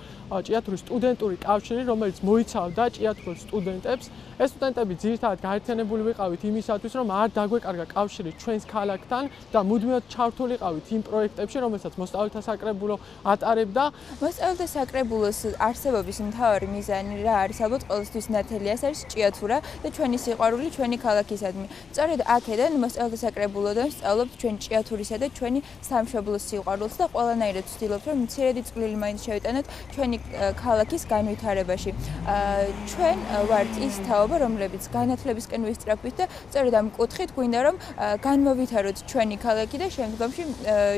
ჭიათურის სტუდენტური კავშირი, რომელიც მოიცავდა ჭიათურის სტუდენტებს. ეს სტუდენტები ძირითადად გაერთიანებული ვიყავით იმისათვის, რომ არ დაგვეკარგა კავშირი ჩვენს ქალაქთან და მუდმივად ჩართულიყავით იმ პროექტებში, რომელსაც მოსწავლეთა საკრებულო ატარებდა. მოსწავლეთა საკრებულოს არსებობის მთავარი მიზანი რა არის? ალბათ ყოველთვის ნათელი არის ჭიათურა და ჩვენი სიყვარული ჩვენი ქალაქისადმი. სწორედ აქედან მოსწავლეთა საკრებულოდან სწავლობთ ჩვენ ჭიათურისა და ჩვენი სამშობლოს სიყვარულს და ყველანაირად ვცდილობთ, რომ მცირედი წვლილი მაინც შევიტანოთ ჩვენი ქალაქის განვითარებაში. ჩვენ ვართ ის თაობა, რომლებიც განათლებისკენ ვისწრაფვით და სწორედ ამ კუთხით გვინდა რომ განმოვითაროთ ჩვენი ქალაქი და შემდგომში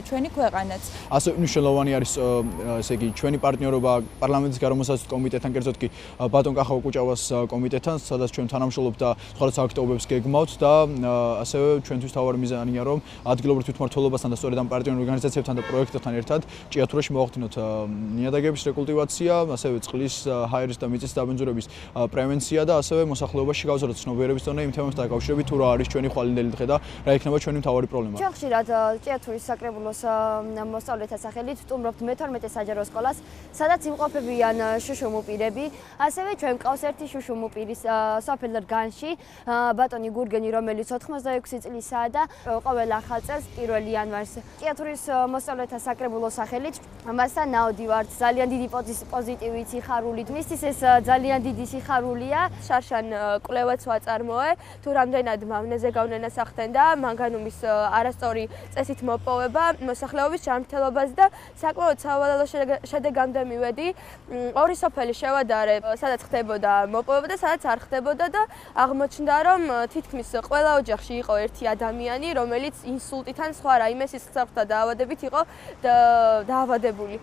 ჩვენი ქვეყანაც. ასე მნიშვნელოვანი არის ესე იგი ჩვენი პარტნიორობა პარლამენტის გარემოსაზრდით კომიტეტთან, კერძოდ კი ბატონ კახავა კუჭავას კომიტეტთან, სადაც ჩვენ თანამშრომლობთ და სხვადასხვა აქტივობებს გეგმავთ და ასევე ჩვენთვის თავარი მიზანია რომ ადგილობრივ თვითმმართველობასთან და სწორედ ამ პარტნიორ ორგანიზაციებთან და პროექტებთან ერთად ჭიათურაში მოვახდინოთ ნიადაგების რეკულტივაცია, ასევე წყლის, ჰაერის და მიწის დაბინძურების პრევენცია და ასევე მოსახლეობაში გავზარდოთ ცნობიერების დონე იმ თემებთან დაკავშირებით, თუ რა არის ჩვენი ხვალინდელი დღე და რა იქნება ჩვენი მთავარი პრობლემა. ჩვენ ხშირად ჭიათურის საკრებულოს მოსწავლეთა სახელით ვსტუმრობთ მე-12 საჯარო სკოლას, სადაც იმყოფებიან შუშუმუ პირები. ასევე ჩვენ მყავს ერთი შუშუმუ პირის სოფელ რგანში, ბატონი გურგენი, რომელიც 86 წლისაა და ყოველ ახალ წელს 1 იანვარს ჭიათურის მოსწავლეთა საკრებულოს სახელით მასთან ნაოდი ვართ. ძალიან დიდი პოზიტივით, სიხარულით. მისთვის ეს ძალიან დიდი სიხარულია. შარშან კვლევაც ვაწარმოე, თუ რამდენად მავნეზე გავნენასახდნენ და მანგანუმის არასწორი წესით მოპოვება მოსახლეობის ჯანმრთელობას და საკმაოდ სავალალო შედეგამდე მივედი. ორი სოფელი შევადარე, სადაც ხდებოდა მოპოვება და სადაც არ ხდებოდა და აღმოჩნდა, რომ თითქმის ყველა ოჯახში იყო ერთი ადამიანი, რომელიც ინსულტით ან სხვა რაიმე სისხლძარღვთა დაავადებით იყო დაავადებული.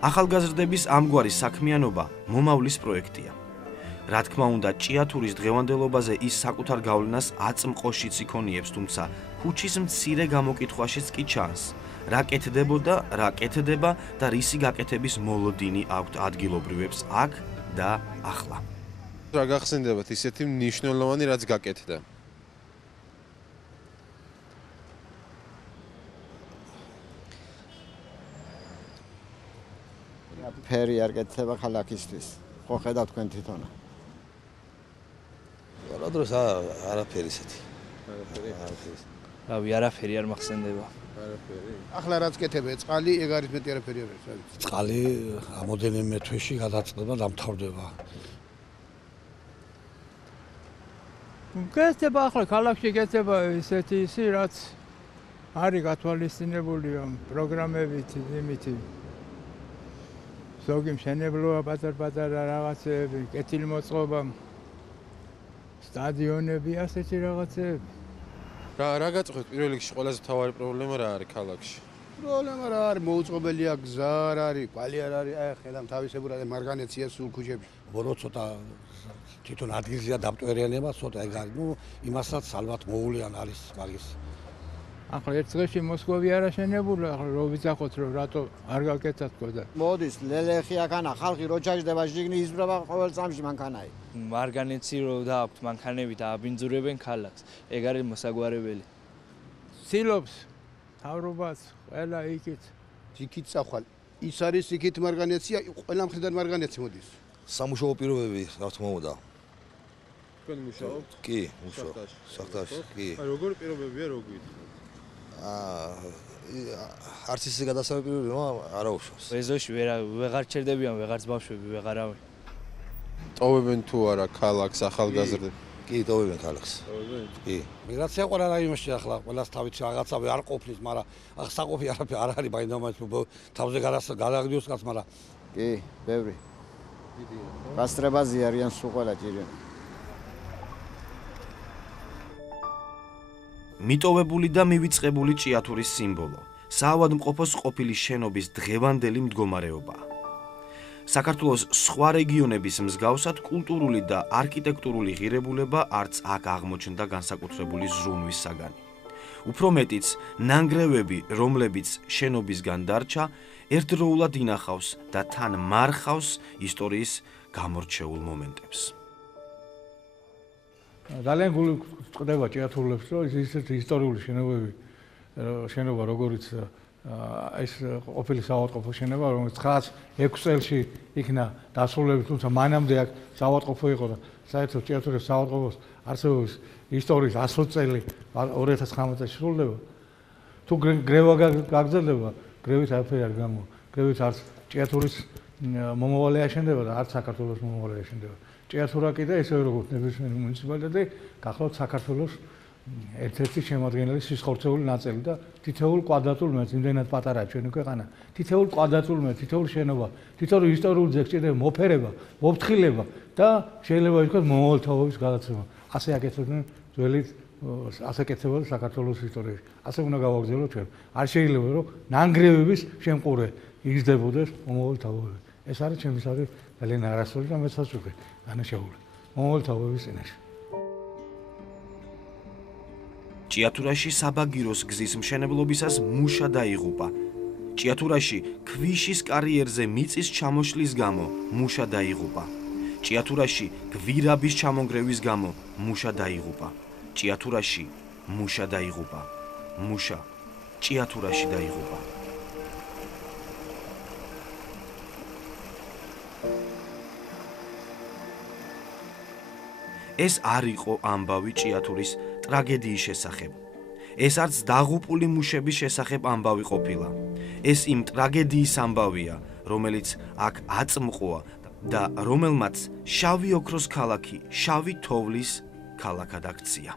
ახალგაზრდების ამგვარი საქმიანობა მომავლის პროექტია. რა თქმა უნდა, ჭიათურის დღევანდელობაზე ის საკუთარ გავლენას აწმყოშიც იქონიებს, თუმცა ქუჩის მცირე გამოკითხვაშიც კი ჩანს, რა კეთდებოდა, რა კეთდება და რისი გაკეთების მოლოდინი აქვთ ადგილობრივებს აქ და ახლა. რა გახსენდებათ ისეთი მნიშვნელოვანი, რაც გაკეთდა? ფერი არ კეთდება ქალაქისთვის. ხო ხედავთ თქვენ თვითონა. რა დროს არაფერი ისეთი. რავი, არაფერი არ მახსენდება. არაფერი. ახლა რაც კეთება, წყალი, ეგ არის მეტი არაფერი არ არის. წყალი რამოდენიმე თვეში გადაწყდება, დამთავრდება. კეთდება ახლა ქალაქში კეთდება ისეთი ისი, რაც არის გათვალისწინებული პროგრამებით, იმითი. ზოგი მშენებლობა, პატარ-პატარა რაღაცეები, კეთილმოწყობა, სტადიონები, ასეთი რაღაცეები. რა გაწუხებთ პირველ რიგში ყველაზე მთავარი პრობლემა რა არის ქალაქში? პრობლემა რა არის? მოუწყობელია გზა არ არის, კვალი არ არის, აი ხედავ თავისებურად მარგანეცია სულ ქუჩებში. ბორო ცოტა თვითონ ადგილზეა დამტვერიანება, ცოტა ეგ არის. ნუ იმასაც ალბათ მოულიან არის მაგის. ახლა ერთ დღეში მოსკოვი არ აშენებულა, ახლა რო ვიცახოთ რომ რატო არ გაკეთათ ყოდა. მოდის ლელეხი აქანა, ხალხი რო ჩაჯდება ჟიგნი იზრდება ყოველ წამში მანქანայի. მარგანეცი რო დააქვთ მანქანები და აბინძურებენ ქალაქს. ეგ არის მოსაგვარებელი. ცილობს თავრობას ყველა იქით. იქით წახვალ. ის არის იქით მარგანეცია, ყველა მხრიდან მარგანეცი მოდის. სამუშაო პირობები, რა თქმა უნდა. თქვენ მუშაობთ? კი, მუშაობ. საფრთხეში, კი. აი, როგორი პირობებია, როგვით? არც ისე გადასავალი პირობები, არა უშავს. ეზოში ვეღარ ჩერდებიან, ვეღარც ბავშვები, ვეღარავი. ტოვებენ თუ არა ქალაქს, ახალგაზრდებს? კი, ტოვებენ ქალაქს. ტოვებენ? კი. მიგრაცია ყველა რაიონში ახლა ყველას თავის რაღაცავე არ ყოფნის, მაგრამ ახსაყოფი არაფერი არ არის მაინდამაინც თავზე გადაგდიოს კაც, მაგრამ კი, ბევრი. გასტრებაზე არიან სულ ყველა ჭირი. მიტოვებული და მივიწყებული ჭიათურის სიმბოლო, საავადმყოფოს ყოფილი შენობის დღევანდელი მდგომარეობა. საქართველოს სხვა რეგიონების მსგავსად კულტურული და არქიტექტურული ღირებულება არც აქ აღმოჩნდა განსაკუთრებული ზრუნვის საგანი. უფრო მეტიც, ნანგრევები, რომლებიც შენობისგან დარჩა, ერთდროულად ინახავს და თან მარხავს ისტორიის გამორჩეულ მომენტებს. ძალიან გული წდება ჭიათურლებს, რომ ისეთი ისტორიული შენობა როგორიც ეს ყოფილი საავადმყოფო შენობა, რომელიც 906 წელში იქნა დასრულებული, თუმცა მანამდე აქ საავადმყოფო იყო და საერთოდ ჭიათურის საავადმყოფოს არსებობის ისტორიის 100 წელი 2019 წელს სრულდება. თუ გრევა გაგრძელდება, გრევით არაფერი არ გამო. გრევით არც ჭიათურის მომავალი აშენდება და არც საქართველოს მომავალი აშენდება. ჭიათურა კიდე ისევე როგორც ნებისმიერი მუნიციპალიტეტი გახლავთ საქართველოს ერთ-ერთი შემადგენელი სისხლძარღვი ნაწილი და თითოეულ კვადრატულ მეტრს, იმდენად პატარაა ჩვენი ქვეყანა, თითოეულ კვადრატულ მეტრს, თითოეულ შენობა, თითოეულ ისტორიულ ძეგლს ჭირდება მოფერება, მოფრთხილება და შეიძლება ითქვას მომავალთაობის გადაცემა. ასე აკეთებდნენ ძველი ასე კეთებოდა საქართველოს ისტორიაში. ასე უნდა გავაგრძელოთ ჩვენ. არ შეიძლება რომ ნანგრევების შემყურე იზრდებოდეს მომავალთაობები. ეს არის ჩემთვის ძალიან არასწორი და მეცაც უკვე განაშაული. მომავალთაობების წინაშე. ჭიათურაში საბაგიროს გზის მშენებლობისას მუშა დაიღუპა. ჭიათურაში ქვიშის კარიერზე მიწის ჩამოშლის გამო მუშა დაიღუპა. ჭიათურაში გვირაბის ჩამონგრევის გამო მუშა დაიღუპა. ჭიათურაში მუშა დაიღუპა. მუშა ჭიათურაში დაიღუპა. ეს არ იყო ამბავი ჭიათურის ტრაგედიის შესახებ. ეს არც დაღუპული მუშების შესახებ ამბავი ყოფილა. ეს იმ ტრაგედიის ამბავია, რომელიც აქ აწმყოა და რომელმაც შავი ოქროს ქალაქი, შავი თოვლის ქალაქად აქცია.